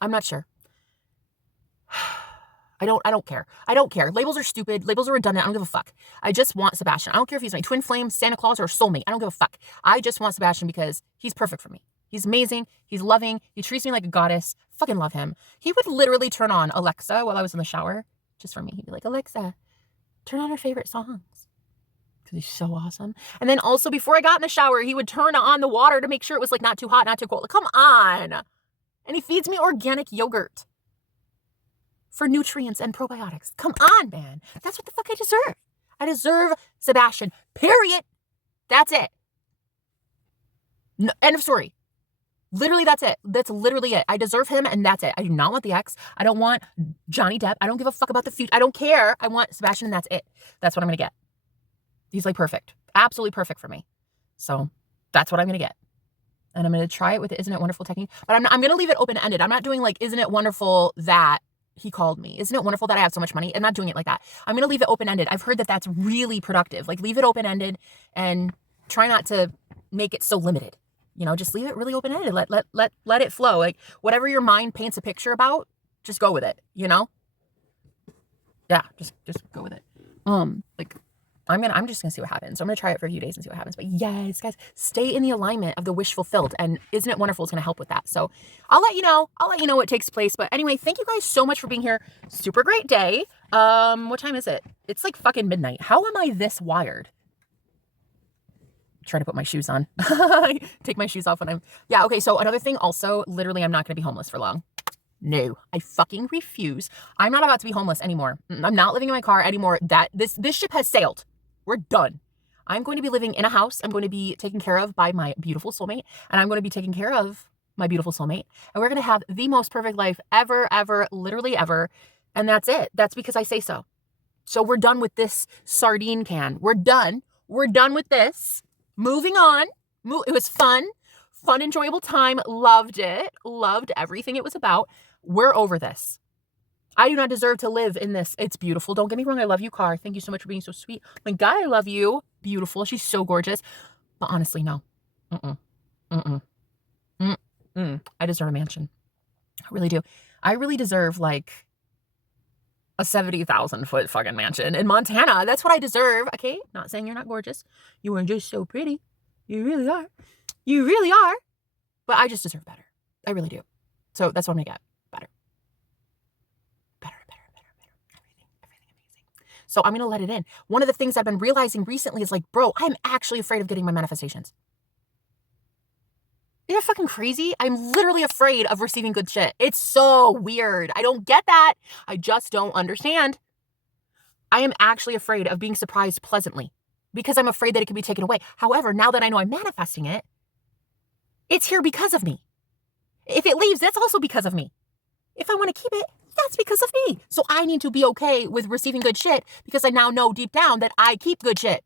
I'm not sure. I don't care. I don't care. Labels are stupid. Labels are redundant. I don't give a fuck. I just want Sebastian. I don't care if he's my twin flame, Santa Claus, or soulmate. I don't give a fuck. I just want Sebastian because he's perfect for me. He's amazing. He's loving. He treats me like a goddess. Fucking love him. He would literally turn on Alexa while I was in the shower just for me. He'd be like, Alexa, turn on her favorite songs. Because he's so awesome. And then also before I got in the shower, he would turn on the water to make sure it was like not too hot, not too cold. Like, come on. And he feeds me organic yogurt for nutrients and probiotics. Come on, man. That's what the fuck I deserve. I deserve Sebastian. Period. That's it. No, end of story. Literally, that's it. That's literally it. I deserve him, and that's it. I do not want the ex. I don't want Johnny Depp. I don't give a fuck about the future. I don't care. I want Sebastian, and that's it. That's what I'm going to get. He's like perfect. Absolutely perfect for me. So that's what I'm going to get. And I'm going to try it with the Isn't It Wonderful technique. But I'm going to leave it open-ended. I'm not doing like, isn't it wonderful that he called me? Isn't it wonderful that I have so much money? I'm not doing it like that. I'm going to leave it open-ended. I've heard that that's really productive. Like leave it open-ended and try not to make it so limited. You know, just leave it really open-ended. Let it flow. Like whatever your mind paints a picture about, just go with it, you know? Yeah, just go with it. Like I'm just gonna see what happens. So I'm gonna try it for a few days and see what happens. But yes, guys, stay in the alignment of the wish fulfilled. And Isn't It Wonderful is gonna help with that. So I'll let you know what takes place. But anyway, thank you guys so much for being here. Super great day. What time is it? It's like fucking midnight. How am I this wired? Try to put my shoes on. Take my shoes off when yeah, okay. So another thing also, literally, I'm not gonna be homeless for long. No, I fucking refuse. I'm not about to be homeless anymore. I'm not living in my car anymore. This ship has sailed. We're done. I'm going to be living in a house. I'm going to be taken care of by my beautiful soulmate, and I'm going to be taking care of my beautiful soulmate, and we're going to have the most perfect life ever, literally ever. And that's it. That's because I say so. So we're done with this sardine can. We're done. We're done with this. Moving on. It was fun, enjoyable time. Loved it. Loved everything it was about. We're over this. I do not deserve to live in this. It's beautiful. Don't get me wrong. I love you, Car. Thank you so much for being so sweet. My guy, I love you. Beautiful. She's so gorgeous. But honestly, no. I deserve a mansion. I really do. I really deserve like a 70,000 foot fucking mansion in Montana. That's what I deserve. Okay. Not saying you're not gorgeous. You are just so pretty. You really are. You really are. But I just deserve better. I really do. So that's what I'm going to get. Better. Everything amazing. So I'm going to let it in. One of the things I've been realizing recently is like, bro, I'm actually afraid of getting my manifestations. Isn't that fucking crazy? I'm literally afraid of receiving good shit. It's so weird. I don't get that. I just don't understand. I am actually afraid of being surprised pleasantly because I'm afraid that it could be taken away. However, now that I know I'm manifesting it, it's here because of me. If it leaves, that's also because of me. If I want to keep it, that's because of me. So I need to be okay with receiving good shit because I now know deep down that I keep good shit.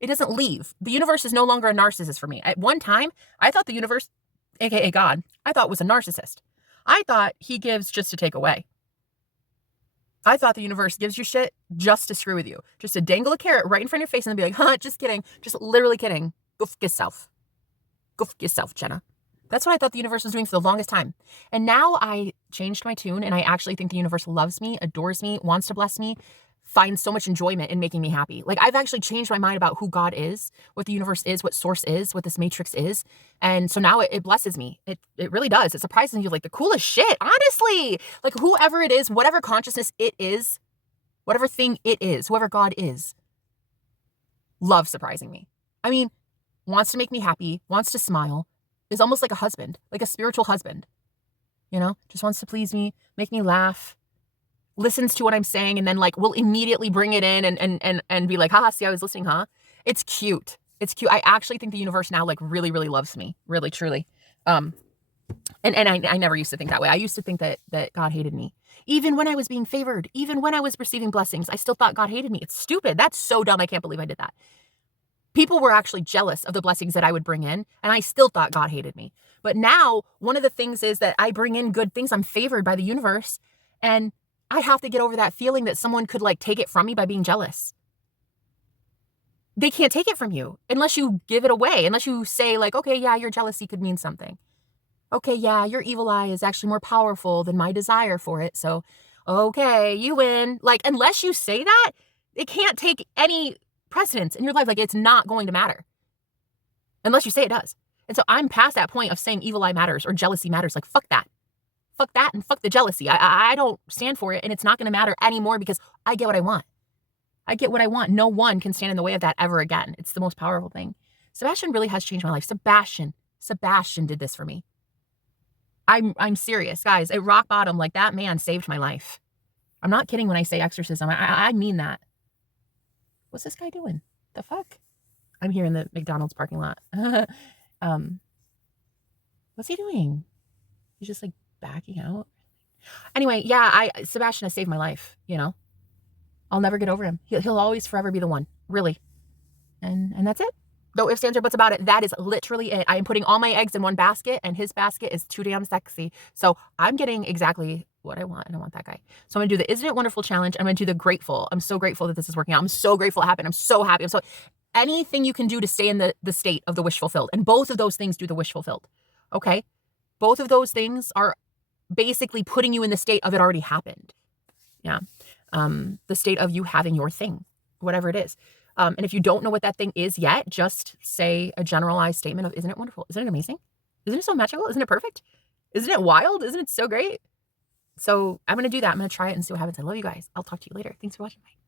It doesn't leave. The universe is no longer a narcissist for me. At one time, I thought the universe, aka God, I thought was a narcissist. I thought he gives just to take away. I thought the universe gives you shit just to screw with you. Just to dangle a carrot right in front of your face and then be like, huh, just kidding. Just literally kidding. Go fuck yourself. Go fuck yourself, Jenna. That's what I thought the universe was doing for the longest time. And now I changed my tune and I actually think the universe loves me, adores me, wants to bless me, finds so much enjoyment in making me happy. Like I've actually changed my mind about who God is, what the universe is, what source is, what this matrix is. And so now it blesses me. It really does. It surprises me like the coolest shit, honestly. Like whoever it is, whatever consciousness it is, whatever thing it is, whoever God is, loves surprising me. I mean, wants to make me happy, wants to smile, is almost like a husband, like a spiritual husband, you know, just wants to please me, make me laugh, listens to what I'm saying, and then like will immediately bring it in and be like, haha, see, I was listening, huh? It's cute. It's cute. I actually think the universe now like really, really loves me. Really, truly. Um, and I never used to think that way. I used to think that God hated me. Even when I was being favored, even when I was receiving blessings, I still thought God hated me. It's stupid. That's so dumb. I can't believe I did that. People were actually jealous of the blessings that I would bring in, and I still thought God hated me. But now, one of the things is that I bring in good things. I'm favored by the universe, and I have to get over that feeling that someone could like take it from me by being jealous. They can't take it from you unless you give it away, unless you say like, okay, yeah, your jealousy could mean something. Okay, yeah, your evil eye is actually more powerful than my desire for it. So, okay, you win. Like, unless you say that, it can't take any precedence in your life. Like, it's not going to matter unless you say it does. And so I'm past that point of saying evil eye matters or jealousy matters. Like, fuck that. Fuck that and fuck the jealousy. I don't stand for it, and it's not going to matter anymore because I get what I want. I get what I want. No one can stand in the way of that ever again. It's the most powerful thing. Sebastian really has changed my life. Sebastian did this for me. I'm serious, guys. At rock bottom, like that man saved my life. I'm not kidding when I say exorcism. I mean that. What's this guy doing? The fuck? I'm here in the McDonald's parking lot. What's he doing? He's just like backing out. Anyway, yeah, Sebastian has saved my life, you know. I'll never get over him. He'll always forever be the one, really. And that's it. No ifs, ands, or buts about it. That is literally it. I am putting all my eggs in one basket, and his basket is too damn sexy. So I'm getting exactly what I want, and I want that guy. So I'm going to do the Isn't It Wonderful challenge. I'm going to do the grateful. I'm so grateful that this is working out. I'm so grateful it happened. I'm so happy. Anything you can do to stay in the state of the wish fulfilled. And both of those things do the wish fulfilled. Okay? Both of those things are basically putting you in the state of it already happened. Yeah. The state of you having your thing, whatever it is. And if you don't know what that thing is yet, just say a generalized statement of, isn't it wonderful? Isn't it amazing? Isn't it so magical? Isn't it perfect? Isn't it wild? Isn't it so great? So I'm going to do that. I'm going to try it and see what happens. I love you guys. I'll talk to you later. Thanks for watching. Bye.